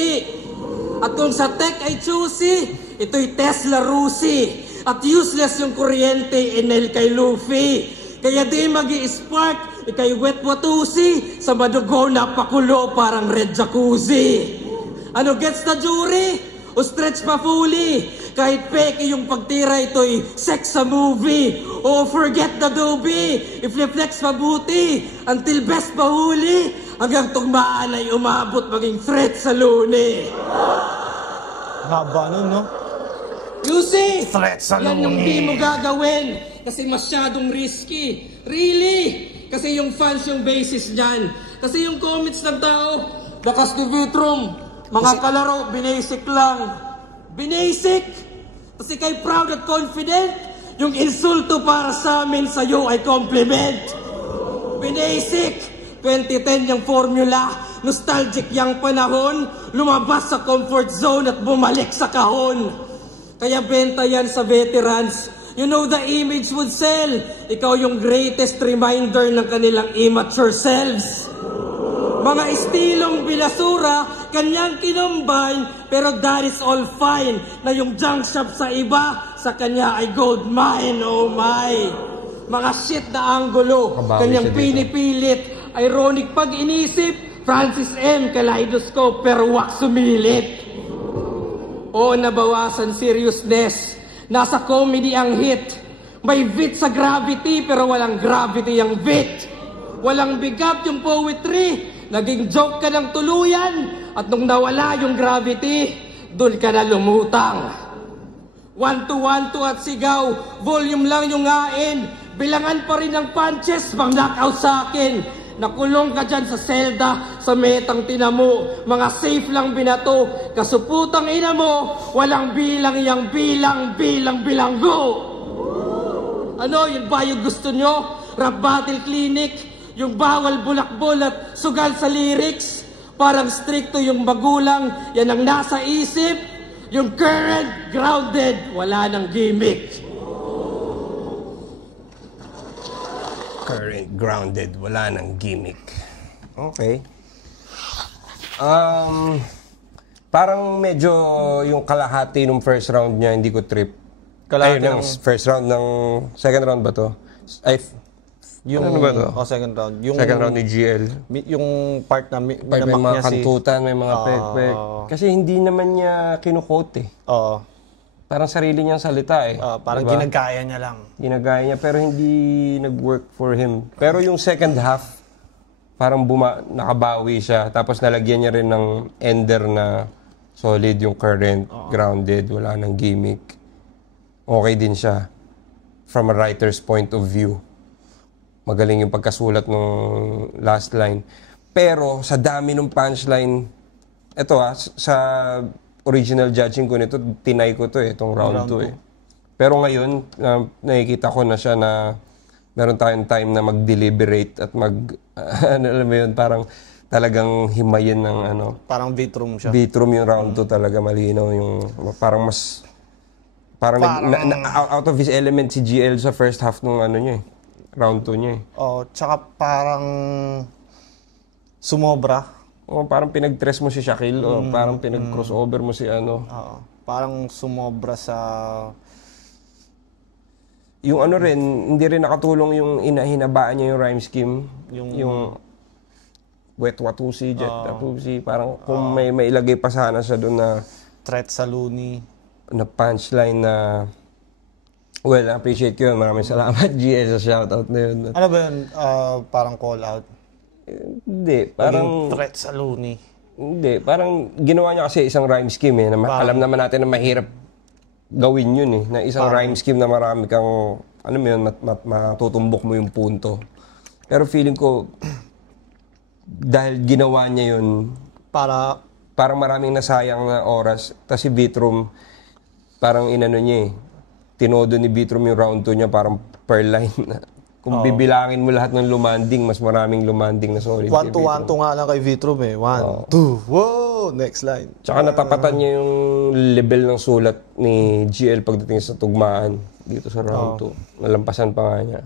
At kung sa tech ay choosy, ito'y Tesla Rusi. At useless yung kuryente, enel kay Luffy. Kaya di magi-spark, ikay wet watusi. Sa madugo na pakulo parang red jacuzzi. Ano gets na jury? O stretch pa fully? Kahit peke yung pagtira, ito'y sex sa movie. O forget the doobie. I-flex mabuti until best pahuli. Hanggang tugmaan ay umabot maging threat sa luni. Haba nun, no? You see? Threat sa yan yung luni. di mo gagawin. Kasi masyadong risky. Really? Kasi yung fans yung basis dyan. Kasi yung comments ng tao, lakas ni Vitrum. Mga kalaro, binasic lang. Binasic! Kasi kay proud at confident, yung insulto para sa amin sa'yo ay compliment. Binasic! 2010 yung formula, nostalgic yung panahon, lumabas sa comfort zone at bumalik sa kahon. Kaya benta yan sa veterans. You know the image would sell. Ikaw yung greatest reminder ng kanilang immature selves. Mga estilong bilasura, kanyang kinumbine, pero that is all fine. Na yung junk shop sa iba, sa kanya ay gold mine, oh my. Mga shit na anggulo, Kabawi kanyang siya dito. pinipilit. Ironic pag inisip, Francis M. Kaleidoscope, pero wak sumilit. O nabawasan seriousness, nasa comedy ang hit. May beat sa gravity, pero walang gravity ang beat. Walang bigat yung poetry, naging joke ka ng tuluyan, at nung nawala yung gravity, dun ka na lumutang. 1-2-1-2 at sigaw, volume lang yung hain, bilangan pa rin ang punches, pang knockout sa akin. Nakulong ka dyan sa selda, sa metang tinamo, mga safe lang binato, kasuputang ina mo, walang bilang yang bilanggo. Ano, yun ba yung gusto nyo? Rap battle clinic, yung bawal bulakbol at sugal sa lyrics, parang stricto yung magulang, yan ang nasa isip, yung current, grounded, wala nang gimmick. Current, grounded, wala nang gimmick. Okay. Parang medyo yung kalahati nung first round niya, hindi ko trip. Kalahati Ay, ng first round ng second round ba to? Ay, Yung, ano ba to? second round. Yung, second round ni GL. Yung part na May minamak mga niya kantutan, may mga pek-pek. Kasi hindi naman niya kinukote eh. Oo. Parang sarili niyang salita eh. Parang Diba? ginagaya niya lang. Ginagaya niya pero hindi nag-work for him. Pero yung second half, parang nakabawi siya. Tapos nalagyan niya rin ng ender na solid yung current, grounded, wala nang gimmick. Okay din siya from a writer's point of view. Magaling yung pagkasulat ng last line. Pero sa dami ng punchline, eto sa original judging ko nito, tinay ko to itong round 2 eh. Pero ngayon, nakikita ko na siya na meron tayong time na mag-deliberate at alam mo yun, parang talagang himayin ng Parang beatroom siya. beatroom yung round 2 talaga, malinaw yung, parang mas, out of his element si GL sa first half nung niya eh. Round 2 niya eh. Tsaka parang sumobra. Parang pinag-tres mo si Shaquille o parang pinag-crossover mo si Parang sumobra sa... Yung rin, hindi rin nakatulong yung hinabaan niya yung rhyme scheme. Yung Wet Watusi, Jet Watusi. Parang kung may ilagay pa sana siya doon na... Threat sa Looney. Na punchline na... Well, appreciate ko yun. Maraming salamat, GL, sa shoutout na yun. Ano ba yun? Parang call out? Hindi, parang... Threat sa Looney. Hindi, parang ginawa niya kasi isang rhyme scheme eh. Alam naman natin na mahirap gawin yun eh. Na isang rhyme scheme na marami kang... Ano mo yun, matutumbok mo yung punto. Pero feeling ko, dahil ginawa niya yun... Parang maraming nasayang na oras. Tapos si Beatroom, parang niya eh. Tinodo ni Beatroom yung round 2 niya parang per line. Kung bibilangin mo lahat ng lumanding, mas maraming lumanding na solid. 1-2-1-2 nga lang kay Beatroom eh. 1, 2, wow! Next line. Tsaka natapatan niya yung level ng sulat ni GL pagdating sa tugmaan dito sa round 2. Nalampasan pa nga niya.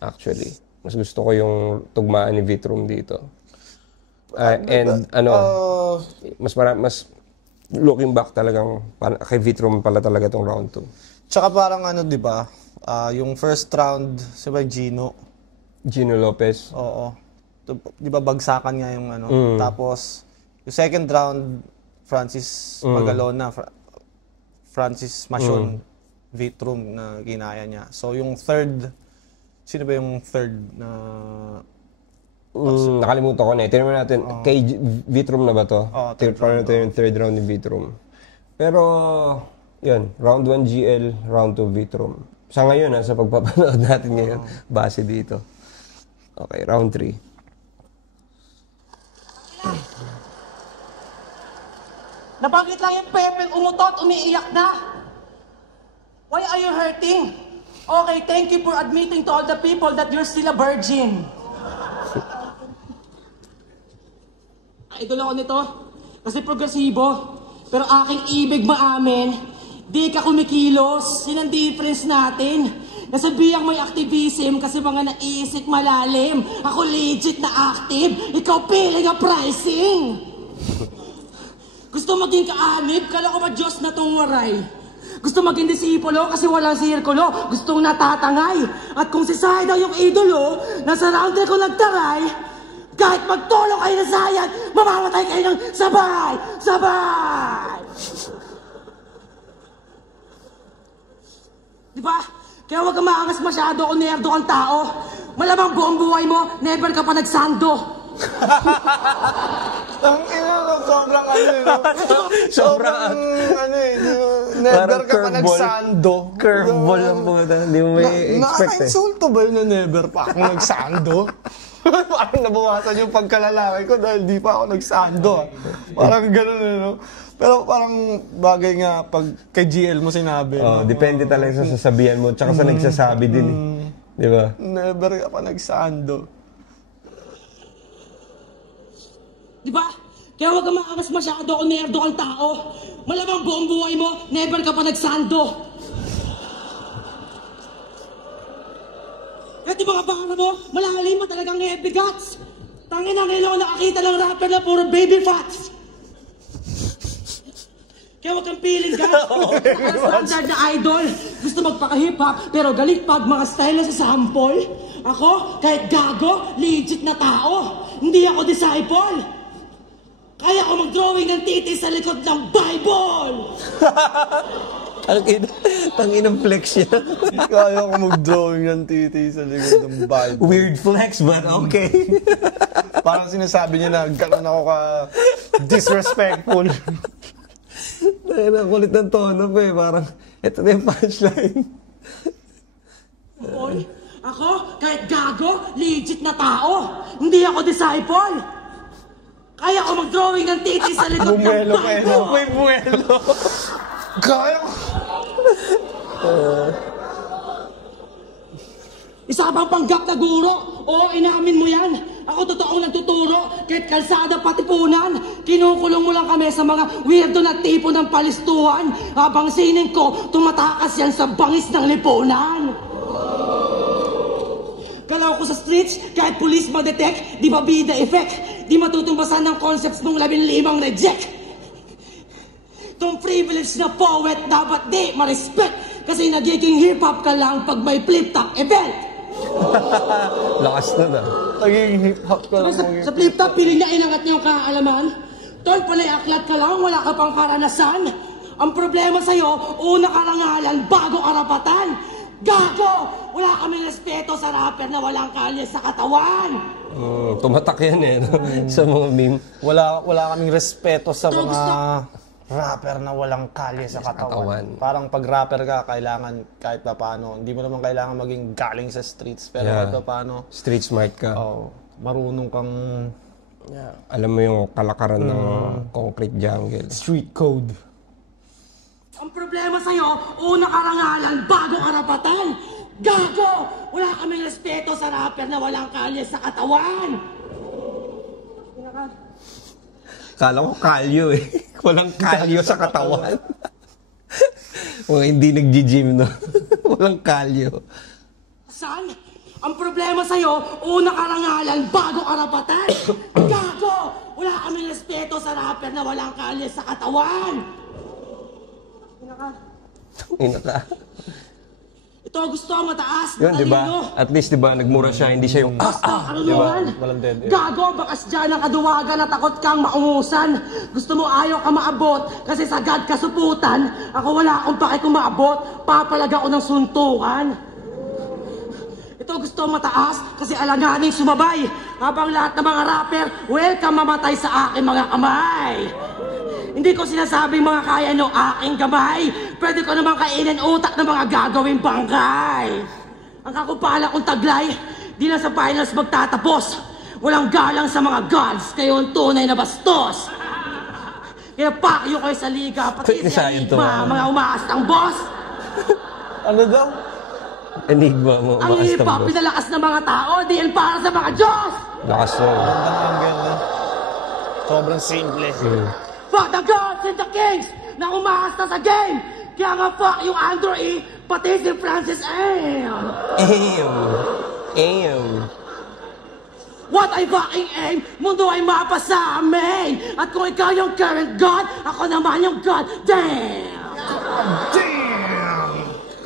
Actually, mas gusto ko yung tugmaan ni Beatroom dito. Mas looking back talagang kay Beatroom pala talaga tong round 2. Tsaka parang di ba? Yung first round, sabay Gino Lopez. Oo. Di ba bagsakan nga yung Tapos, yung second round, Francis Magalona, Francis Machon, Beatroom na ginaya niya. So yung third, sino ba yung third na... Nakalimutan ko na eh. Tignan natin, kay Beatroom na ba to? Tignan natin yung third round ni Beatroom. Pero, yun, round 1 GL, round 2 Beatroom. Sa ngayon, sa pagpapanood natin ngayon, base dito. Okay, round 3. Napakit lang yung Pepe, umutot, umiiyak na. Why are you hurting? Okay, thank you for admitting to all the people that you're still a virgin. Idol ako nito kasi progresibo. Pero aking ibig maamin, di ka kumikilos. Yun ang difference natin. Nasabihang may activism kasi mga naiisip malalim. Ako legit na active, ikaw piling ang pricing. Gusto maging kaanib, kala ko ba Diyos na tong waray? Gusto maging disipulo kasi walang sirkulo, gustong natatangay. At kung si Sai daw yung idolo, nasa rounder ko nagtaray, kahit magtulong kayo na sayad, mamamatay kayo ng sabay! Sabay! Diba? Kaya huwag kang maangas masyado kung nerdo kang tao. Malamang buong buhay mo, never ka pa nagsando. Ang ina, sobrang ano yun. Sobrang ano yun. Never ka pa nagsando. Curveball lang po. Hindi mo may expect eh. Nakaka-insulto ba yun na never pa ako nagsando? Parang nabawasan yung pagkalalaki ko dahil di pa ako nagsando. Parang gano'n no? Pero parang bagay nga pag kay GL mo sinabi. Oh, depende talaga sa sasabihan mo tsaka sa nagsasabi din eh. Di ba? Never ka pa nagsando. Diba? Kaya huwag kang maangas masyado kung nerdo kang tao. Malamang buong buhay mo, never ka pa nagsando. At yung mga baka mo, malalim mo talagang heavy guts. Tangin na ngayon ako nakakita ng rapper na puro baby fats. Kaya huwag kang piling ka. Standard na idol. Gusto magpaka-hip-hop, pero galit pag mga style na sa sample. Ako, kahit gago, legit na tao. Hindi ako disciple. Kaya ako mag-drawing ng titi sa likod ng Bible! Tangin ng flex niya. Kaya ko mag-drawing ng titi sa likod ng Bible. Weird flex, but okay. Parang sinasabi niya na gano'n ako ka disrespectful. Ang kulit ng tono pa eh. Parang, ito na yung punchline. Ako, kahit gago, legit na tao. Hindi ako disciple. Kaya ako mag-drawing ng titi sa likod ng Bumuelo pa eh. Bible! May buwelo. Kaya ko. Isa pang panggap na guro. Oo, inamin mo yan. Ako totoong nagtuturo. Kahit kalsada patipunan. Kinukulong mo lang kami sa mga weirdo na tipo ng palistuhan. Habang sining ko, tumatakas yan sa bangis ng lipunan. Galaw ko sa streets, kahit police ma-detect, di ba bida effect? Di matutumbasan ng concepts mong 15 reject. Tong privilege na poet, dapat di ma-respect. Kasi nagiging hip-hop ka lang pag may flip-top event. Lakas na na. Naging hip-hop ka lang. Sa flip-top, piling niya inangat niyo ang kaalaman. Tol, panay aklat ka lang, wala ka pang karanasan. Ang problema sa'yo, una karangalan, bago karapatan. Gago! Wala kaming respeto sa rapper na walang kalye sa katawan. Tumatak yan eh. No? Sa mga meme. Wala kaming respeto sa mga rapper na walang kalye sa katawan. Parang pag rapper ka, kailangan kahit pa paano. Hindi mo naman kailangan maging galing sa streets. Pero kahit pa paano. Street smart ka. Marunong kang... Alam mo yung kalakaran ng concrete jungle. Street code. Ang problema sa'yo, una karangalan, bago karapatan. Gago! Wala kaming respeto sa rapper na walang kalye sa katawan. Kala ko kalyo eh. Walang kalyo sa katawan. Mga hindi nag-gym, no? Walang kalyo. San? Ang problema sa'yo, una karangalan, bago karapatan. Gago! Wala kaming respeto sa rapper na walang kalye sa katawan. Ina ka. Ito gusto mataas. Yun, di ba? At least, di ba, nagmura siya, hindi siya yung karunungan. Walang dead end. Gago, bakas dyan ang kaduwagan na takot kang maungusan. Gusto mo ayaw ka maabot kasi sagad kasuputan. Ako wala akong pake kung maabot. Papalag ako ng suntukan. Ito gusto mataas kasi alanganing sumabay. Habang lahat ng mga rapper, welcome mamatay sa aking mga kamay. Hindi ko sinasabing mga kaya ng aking gamay. Pwede ko naman kainin utak ng mga gagawing bangkay. Ang kakupala kong taglay, di na sa finals magtatapos. Walang galang sa mga gods, kayo ang tunay na bastos. Kaya pakyo kayo sa liga, pati sa Enigma, mga umaastang boss. Ano daw? Enigma mo, ang hip-hop, pinalakas ng mga tao, di yan para sa mga Diyos. Lakas na. Magandang angle, no? Sobrang simple. Fuck the gods and the kings na umaasta sa game. Kaya nga fuck yung Andrew E, pati si Francis M. What I fucking aim, mundo ay mapa sa amin. At kung ikaw yung current god, ako naman yung god. Damn!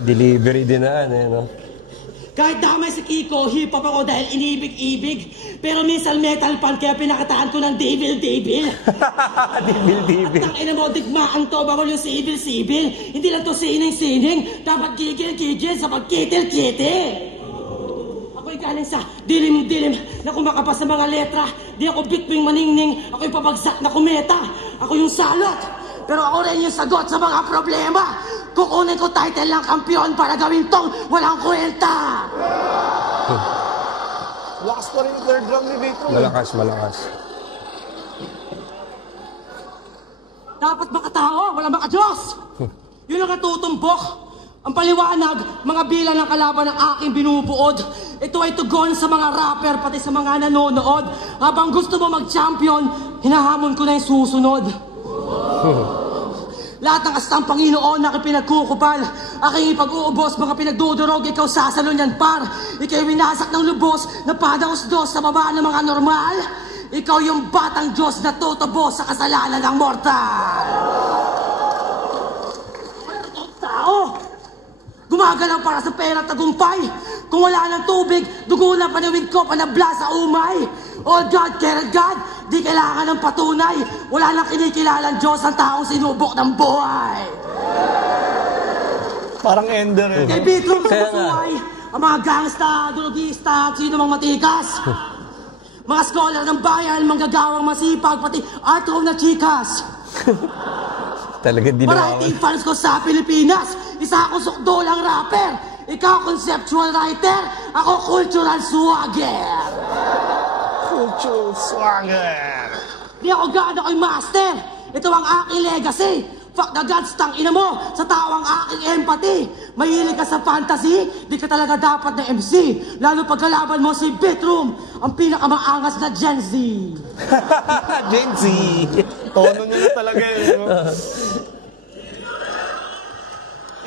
Delivery din na, no? Kahit damay si Kiko, hip-hop ako dahil inibig-ibig. Pero minsan metal pan, kaya pinakataan ko ng devil-devil. Dibil-dibil. At ang ina mo, digmaan to, bawal yung sibil-sibil. Hindi lang to sining-sining, dapat gigil-gigil sa pagkitil-kitil. Ako'y galing sa dilim-dilim na kumakapas sa mga letra. Di ako bitwing maningning, ako'y pabagsak na kumeta. Ako yung salot, pero ako rin yung sagot sa mga problema. Kukunin ko title ng kampiyon para gawin tong walang kwenta. Lakas pa rin yung third round ni Vitrum. Malakas. Dapat makatao, walang makadiyos. Yun ang natutumbok. Ang paliwanag, mga bilang ng kalaban ng aking binubuod. Ito ay tugon sa mga rapper, pati sa mga nanonood. Habang gusto mo mag-champion, hinahamon ko na yung susunod. Lahat ng astang Panginoon na pinagkukupal, aking ipag-uubos, mga pinagdudurog, ikaw sasalo niyan par. Ikaw winasak ng lubos na padaos-dos sa baba ng mga normal. Ikaw yung batang Diyos na tutubos sa kasalanan ng mortal. Tao, gumagalaw para sa pera at tagumpay. Kung wala ng tubig, dugo na panawid ko, panabla sa umay. Oh God, care God, di kailangan ng patunay. Wala nang kinikilalang Diyos ang taong sinubok ng buhay. Parang ender eh. Kay Vitrum sa busuway, ang mga gangsta, drogista, at sino mang matikas. Mga scholar ng bayan, manggagawang masipag, pati art home na chikas. Talaga di Variety fans ko sa Pilipinas, isa akong sukdolang rapper. Ikaw conceptual writer, ako cultural swagger. Cultural swagger. Di ako God, ako'y master. Ito ang aking legacy. Fuck the gods, tangina mo. Sa tao ang aking empathy. Mahilig ka sa fantasy, di ka talaga dapat na MC. Lalo pag kalaban mo si Vitrum, ang pinakamaangas na Gen Z. Gen Z. Tono niya na talaga eh.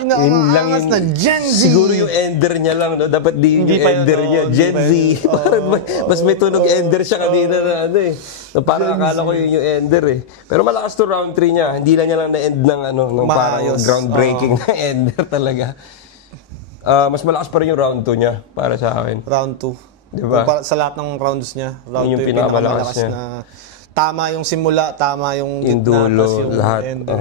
Pinakamaangas na Gen Z. Siguro yung ender niya lang, no? Dapat di yung ender niya. Gen Z. Parang mas may tunog ender siya kanina na ano eh. No, parang akala ko yun yung ender eh. Pero malakas to round 3 niya. Hindi lang niya lang na-end ng ano, ng parang groundbreaking na ender talaga. Mas malakas pa rin yung round 2 niya para sa akin. Round 2. Diba? Sa lahat ng rounds niya. Round 2 yung pinakamalakas niya. Na tama yung simula, tama yung gitna, dulo, yung lahat. ender.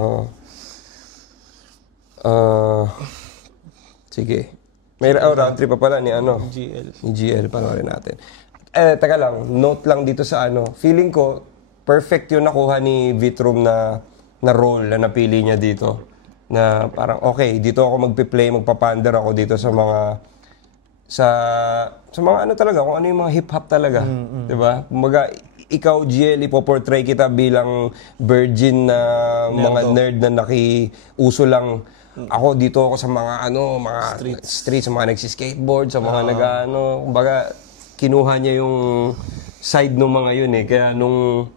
Sige. May round 3 pa pala ni ano? GL. Ni GL, panoorin natin. Teka lang, note lang dito sa ano. Feeling ko, perfect yung nakuha ni Vitrum na role na napili niya dito. Na parang, okay, dito ako magpi-play, magpapander ako dito sa mga ano talaga, kung ano yung mga hip-hop talaga. Diba? Kumbaga, ikaw, GL, ipoportray kita bilang virgin na mga nerd na nakiuso lang. Ako, dito ako sa mga mga streets, sa mga nagsiskateboard, sa mga kumbaga, kinuha niya yung side ng mga yun eh. Kaya nung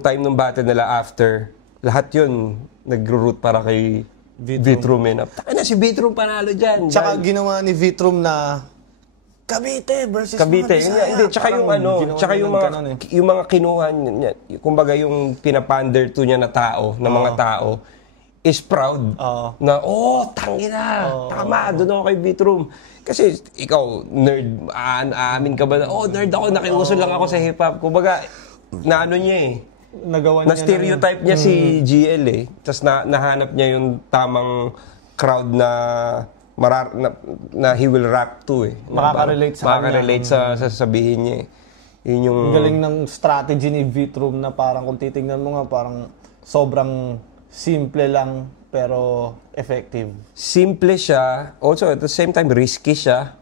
time ng battle nila after, lahat yun nagro-root para kay Vitrum eh. Taka na, si Vitrum panalo dyan. Tsaka ginawa ni Vitrum na Cavite versus Cavite. Hindi, tsaka yung tsaka yung mga kinuha niya, kumbaga yung pinapander to niya na tao, na mga tao, is proud na, tangina, tama, doon ako kay Vitrum. Kasi ikaw, nerd, aamin ka ba na, nerd ako, nakiuso lang ako sa hip-hop. Kumbaga, na ano niya eh. Na-stereotype niya si GL eh. Tapos nahanap niya yung tamang crowd na he will rap to eh. Makaka-relate sa kanya. Makaka-relate sa sasabihin niya eh. Yun yung... galing ng strategy ni Vitrum na parang kung titingnan mo nga, parang sobrang simple lang pero effective. Simple siya. Also, at the same time, risky siya.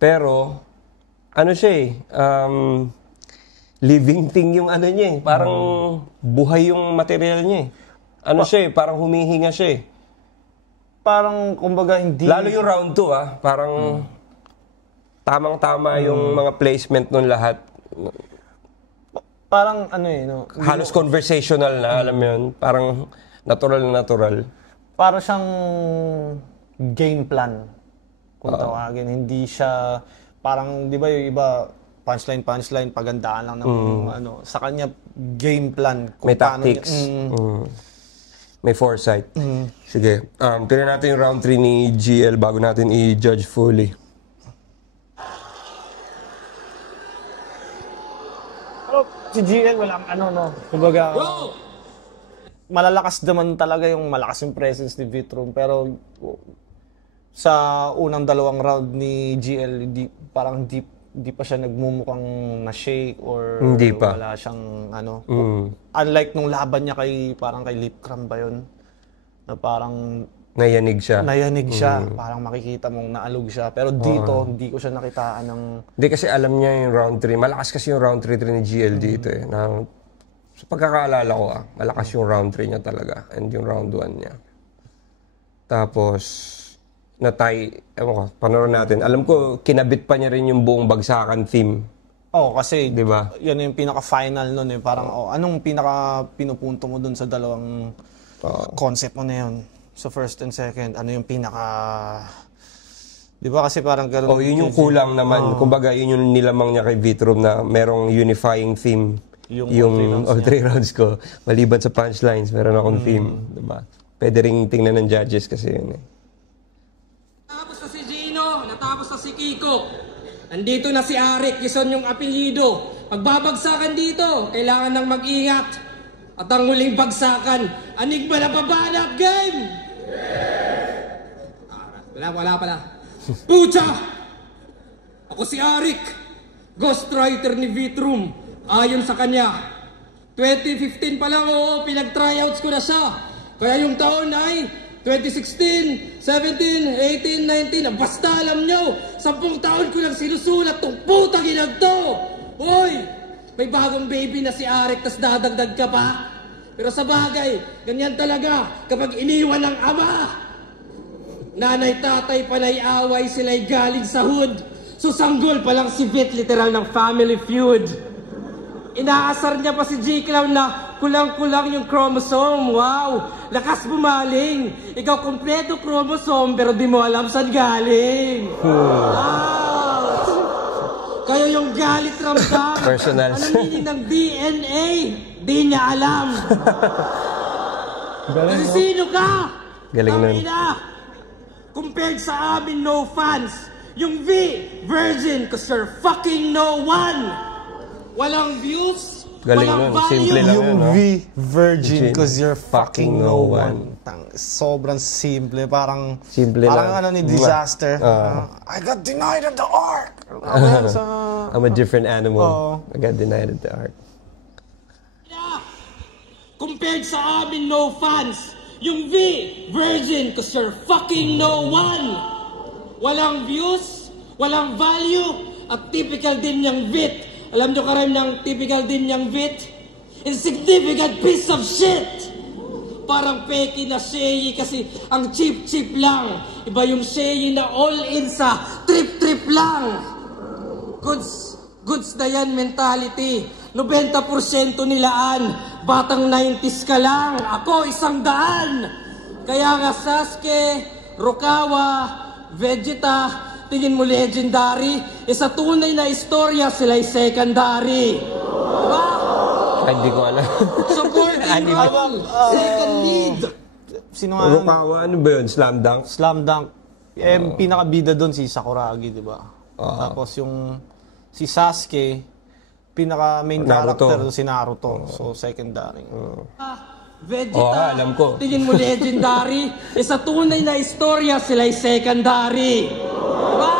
Pero, ano siya eh, living thing yung ano niya eh. Parang buhay yung material niya eh. Ano siya eh, parang humihinga siya eh. Parang, kumbaga, hindi... Lalo yung round 2 parang tamang-tama yung mga placement nun lahat. Parang ano eh, no? Halos conversational na, alam mo yun. Parang natural na natural. Para siyang game plan, kung tawagin. Hindi siya parang, di ba yung iba, punchline, pagandaan lang ng ano. Sa kanya, game plan. May tactics. May foresight. Sige. Tignan natin yung round 3 ni GL bago natin i-judge fully. Pero si GL, walang ano, no. Kumbaga, malalakas naman talaga malakas yung presence ni Vitrum. Pero sa unang dalawang round ni GL, parang hindi pa siya nagmumukhang na-shake or Hindi pa. wala siyang ano. Unlike nung laban niya parang kay Lipcram ba yun? Na parang Nayanig siya. Parang makikita mong naalog siya. Pero dito, hindi ko siya nakitaan ng... Hindi kasi alam niya yung round 3. Malakas kasi yung round 3 ni GL dito eh. Sa pagkakaalala ko malakas yung round 3 niya talaga. And yung round 1 niya. Tapos, panoorin natin. Alam ko, kinabit pa niya rin yung buong bagsakan theme. Kasi diba? Yan yung pinaka-final nun eh. Parang, anong pinaka-pinupunto mo dun sa dalawang concept mo na yun? So first and second, ano yung di ba kasi parang gano'n? Yun yung kulang naman. Kumbaga, yun yung nilamang niya kay Vitrum na merong unifying theme. Yung all three rounds ko. Maliban sa punchlines, meron akong theme. Diba? Pwede ring tingnan ng judges kasi yun eh. Natapos na si Gino, natapos na si Kiko. Andito na si Arik, Quezon yung apelyido. Pagbabagsakan dito, kailangan nang mag-ingat. At ang huling bagsakan, Enigma na babanat game! Wala pala. Pucha! Ako si Arik, ghostwriter ni Vitrum. Ayon sa kanya, 2015 pa lang pinag-tryouts ko na siya. Kaya yung taon ay 2016, 17, 18, 19, basta alam nyo, 10 taon ko lang sinusulat tong putang inagto. Hoy! May bagong baby na si Arik, tas dadagdag ka pa? Pero sa bagay, ganyan talaga kapag iniwan ng ama. Nanay, tatay, panay, away, sila'y galing sa hood. Susanggol pa lang si Vit, literal ng Family Feud. Inaasar niya pa si G-Clown na kulang-kulang yung chromosome. Wow! Lakas bumaling. Ikaw kompleto chromosome pero di mo alam saan galing. Wow! Kayo yung galit ramdam. Personal. Ano meaning ng DNA? Di niya alam. Kasi sino ka? Galing nun. Compared sa amin, no fans. Yung V, virgin, cause you're fucking no one. Walang views, Galing walang nun. value. Simple lang Yung yun, no? V, virgin, cause you're fucking fucking no no one. one. Sobrang simple. Parang lang. ano ni Disaster. I got denied at the Ark. I'm a different animal. I got denied at the Ark. Compared sa amin, no fans. Yung V, virgin, cause you're fucking no one. Walang views, walang value, at typical din niyang Vit. Alam niyo karam ng typical din niyang Vit? Insignificant piece of shit! Parang peki na Shei kasi ang cheap-cheap lang. Iba yung Shei na all-in sa trip-trip lang. Goods na yan mentality. 90% nilaan. Batang 90s ka lang. Ako 100. Kaya nga Sasuke, Rukawa, Vegeta, tingin mo legendary. Sa tunay na istorya, sila'y secondary. Diba? Hindi ko alam. Supporting role. Second lead. Sino nga? Rukawa, ano ba yun? Slam Dunk? Slam Dunk. Pinakabida doon si Sakuragi, di ba? Tapos yung si Sasuke, pinaka-main character doon si Naruto. So, secondary. Vegeta, alam ko. tingin mo legendary. Sa tunay na istorya, sila'y secondary. Diba?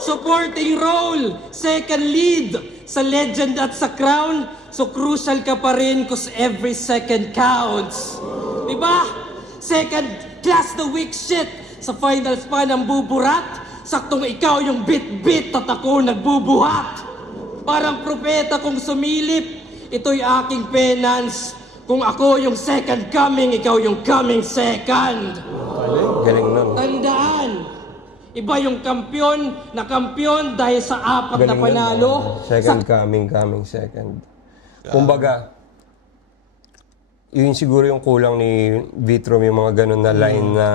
Supporting role, second lead. Sa legend at sa crown, so crucial ka pa rin cause every second counts. Diba? Second class the weak shit. Sa finals pa ng buburat, saktong ikaw yung bit-bit at ako nagbubuhat. Parang propeta kong sumilip, ito'y aking penance. Kung ako yung second coming, ikaw yung coming second. Galing nun. Tandaan, iba yung kampiyon na kampiyon dahil sa apat na panalo. Second coming second. Kumbaga, yun siguro yung kulang ni Vitrum, yung mga ganun na line na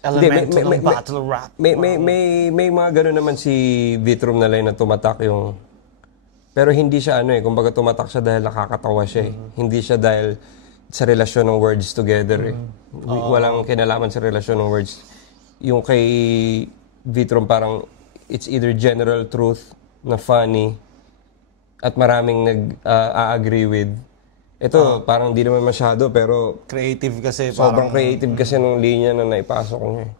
elemental ng battle rap. May mga gano'n naman si Vitrum na line na tumatak yung... Pero hindi siya kumbaga tumatak siya dahil nakakatawa siya Hindi siya dahil sa relasyon ng words together Walang kinalaman sa relasyon ng words. Yung kay Vitrum parang it's either general truth na funny at maraming nag-agree with. Ito, parang di naman masyado, pero... Creative kasi. Sobrang creative kasi nung linya na naipasok niya.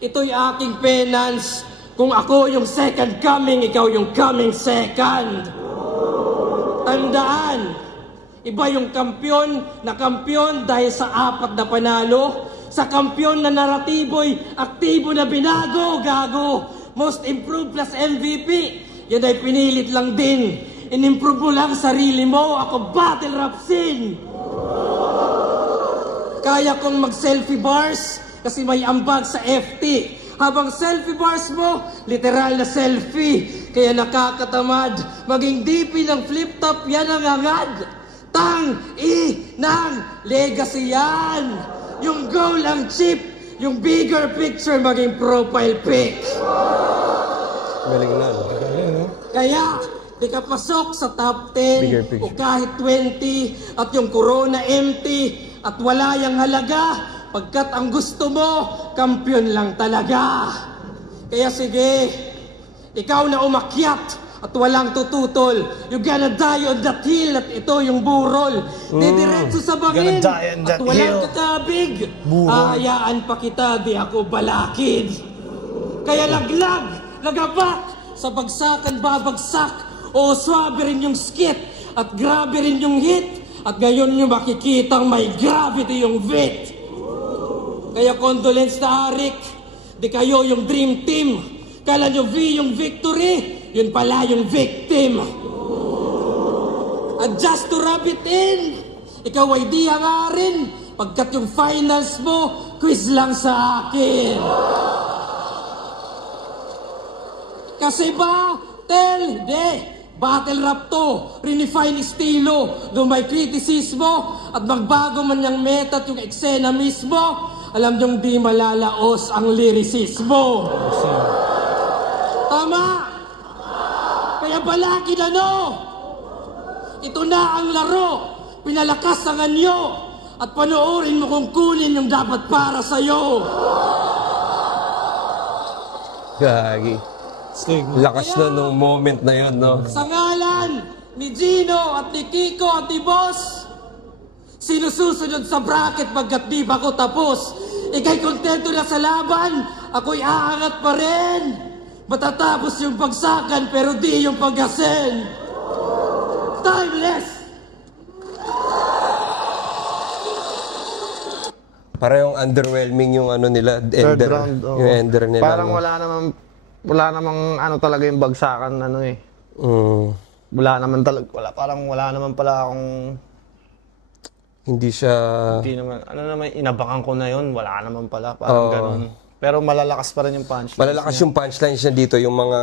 Ito'y aking penance. Kung ako yung second coming, ikaw yung coming second. Tandaan, iba yung kampyon dahil sa 4 na panalo. Sa kampyon na naratibo'y aktibo na binago, gago. Most improved plus MVP. Yan ay pinilit lang din. In-improve mo lang sarili mo. Ako battle rap scene. Kaya kong mag-selfie bars kasi may ambag sa FT. Habang selfie bars mo, literal na selfie. Kaya nakakatamad. Maging DP ng flip-top, yan ang angad. Ng legacy yan. Yung goal ang cheap. Yung bigger picture maging profile pic. Galing na. Kaya, di ka pasok sa top 10 o kahit 20 at yung corona empty at wala yung halaga pagkat ang gusto mo, kampiyon lang talaga. Kaya sige, ikaw na umakyat at walang tututol. You gonna die on that hill at ito yung burol. Didiretso sa bangin at walang kakabig. Hayaan pa kita, di ako balakid. Kaya laglag, lagabak, sa bagsakan babagsak. O swabe rin yung skit at grabe rin yung hit. At ngayon nyo makikitang may gravity yung vit. Kaya condolence na Arik, di kayo yung dream team. Kala nyo V yung victory, yun pala yung victim. At just to rub it in, ikaw ay di hangarin. Pagkat yung finals mo, quiz lang sa akin. Kasi ba, battle rap to, redefine estilo, doon may kritisismo, at magbago man yung meta at yung eksena mismo, alam niyong di malalaos ang lirisismo. Tama? Kaya balakid ito na ang laro, pinalakas ang anyo, at panoorin mo kung kunin yung dapat para sa'yo. Gagi. Lakas na nung moment na yun, no? Sa ngalan ni Gino at ni Kiko at ni Boss, sinususunod sa bracket pagkat di ba ko tapos. Ika'y kontento na sa laban, ako'y aangat pa rin. Matatapos yung pagsakan pero di yung paggasin. Timeless! Para yung underwhelming yung nila, Third ender. round, Yung ender nila. Parang wala namang talaga yung bagsakan Wala naman pala akong hindi siya naman inabangan ko na yun, wala naman pala parang ganun. Pero malalakas pa rin yung punchline. Malalakas yung punchlines niya dito, yung mga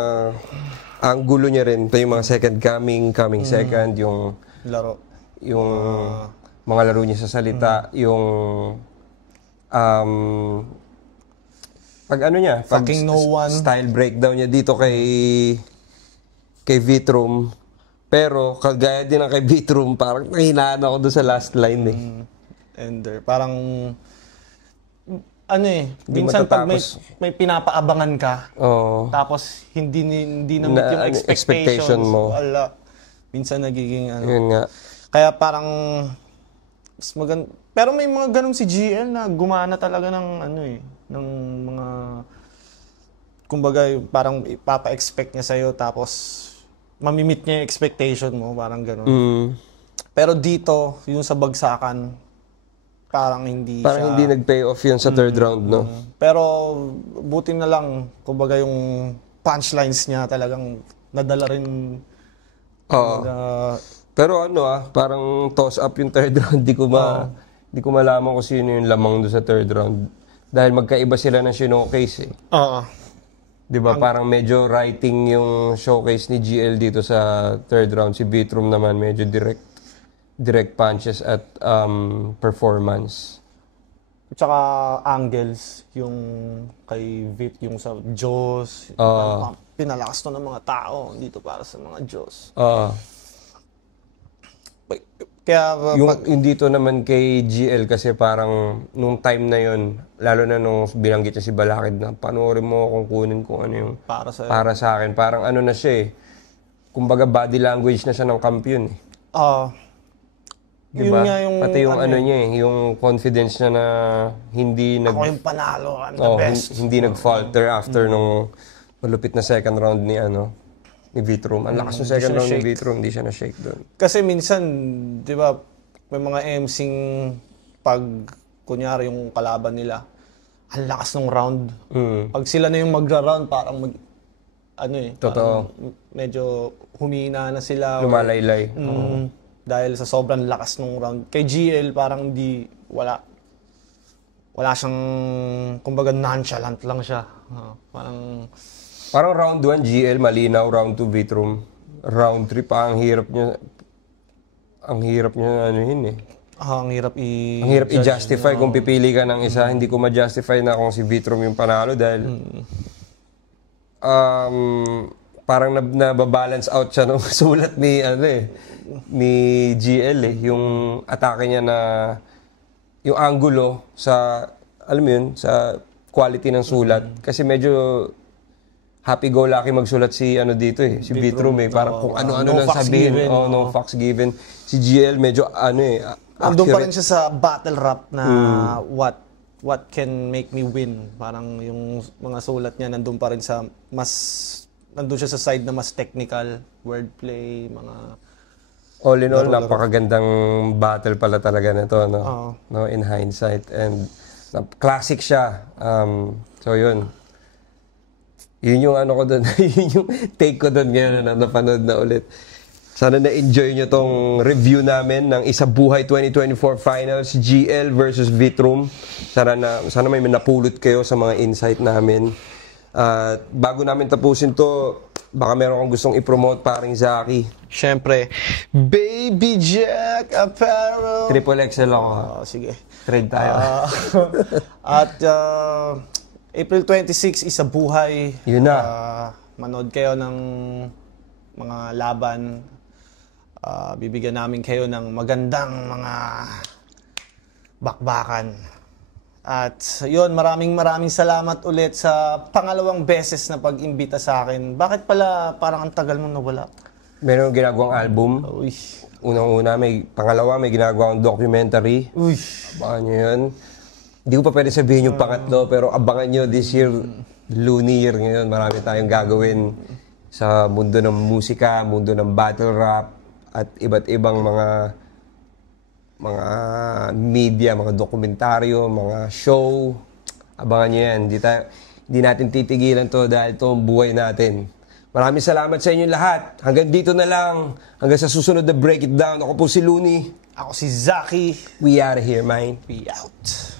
angulo niya rin, yung mga second coming second, yung laro. Yung mga laro niya sa salita, yung pag Fucking no one. Style breakdown niya dito kay Vitrum. Pero kagaya din ng kay Vitrum, parang nahinaan ako doon sa last line Ender, parang minsan pag may pinapaabangan ka, tapos hindi na yung expectation mo. Wala. Minsan nagiging Yun nga. Kaya parang mas maganda. Pero may mga ganun si GL na gumana talaga ng ng mga kumbaga parang ipapa-expect niya sa'yo tapos mamimit niya yung expectation mo, parang ganun. Pero dito, yung sa bagsakan, parang hindi nag-pay off yun sa third round, no? Pero buti na lang, kumbaga yung punchlines niya talagang nadala rin. Pero parang toss up yung third round. Di ko malaman kung sino yung lamang doon sa third round. Dahil magkaiba sila ng showcase Di ba? Parang medyo writing yung showcase ni GL dito sa third round. Si Vitrum naman medyo direct punches at performance. Tsaka Angles, yung kay Vip, yung sa Diyos. Pinalakas to ng mga tao dito para sa mga Diyos. Kaya yung dito naman kay GL kasi parang nung time na yon, lalo na nung binanggit niya si Balakid na panoorin mo kung kunin kung ano yung para sa akin. Parang ano na siya kumbaga body language na siya ng kampiyon diba? Yun nga yung pati yung ano niya yung confidence niya na hindi ako yung panalo, I'm the best. Hindi nag-falter after nung malupit na second round ni Vitrum. Ang lakas ng second round ni Vitrum, hindi siya na-shake doon. Kasi minsan, di ba, may mga MCing pag, kunyari yung kalaban nila, ang lakas ng round. Pag sila na yung magra-round, parang Totoo. Medyo humina na sila. Lumalaylay. Dahil sa sobrang lakas ng round. Kay GL, parang wala siyang, kumbaga nonchalant lang siya. Parang round 1 GL malinaw, round 2 Vitrum, round 3 pa ang hirap niya ang hirap i-justify kung pipili ka ng isa. Hindi ko ma-justify na kung si Vitrum yung panalo dahil parang nababalance out siya nung sulat ni GL yung atake niya na yung angulo sa alam mo yun sa quality ng sulat kasi medyo happy-go-lucky magsulat si si Vitrum parang kung ano-ano lang sabihin. No facts given. Si GL medyo andun pa rin siya sa battle rap na what can make me win. Parang yung mga sulat niya nandun pa rin sa nandun siya sa side na mas technical, wordplay, mga all in all, napakagandang battle pala talaga nito, no, in hindsight. And classic siya. So yun. Yun yung ko doon, yun yung take ko doon ngayon na napanood na ulit. Sana na-enjoy nyo tong review namin ng Isa Buhay 2024 Finals, GL versus Vitrum. Sana may napulot kayo sa mga insight namin. Bago namin tapusin to, baka meron kang gustong i-promote paring Zaki. Siyempre, Baby Jack Apparel. Triple XL ako. Sige. Trade tayo. At April 26, Isa Buhay. Yun na. Manood kayo ng mga laban. Bibigyan namin kayo ng magandang mga bakbakan. At yun, maraming salamat ulit sa pangalawang beses na pag-imbita sa akin. Bakit pala parang ang tagal mong nawala? Meron ginagawang album. Uy. Unang-una, pangalawa, may ginagawang documentary. Uy. Abangan nyo yun. Hindi ko pa pwede sabihin yung pangatlo, pero abangan nyo this year, Looney Year ngayon. Marami tayong gagawin sa mundo ng musika, mundo ng battle rap, at iba't ibang mga media, mga dokumentaryo, mga show. Abangan nyo yan. Hindi natin titigilan to dahil ito ang buhay natin. Maraming salamat sa inyo lahat. Hanggang dito na lang. Hanggang sa susunod na Break It Down. Ako po si Looney. Ako si Zaki. We out of here, man. We out.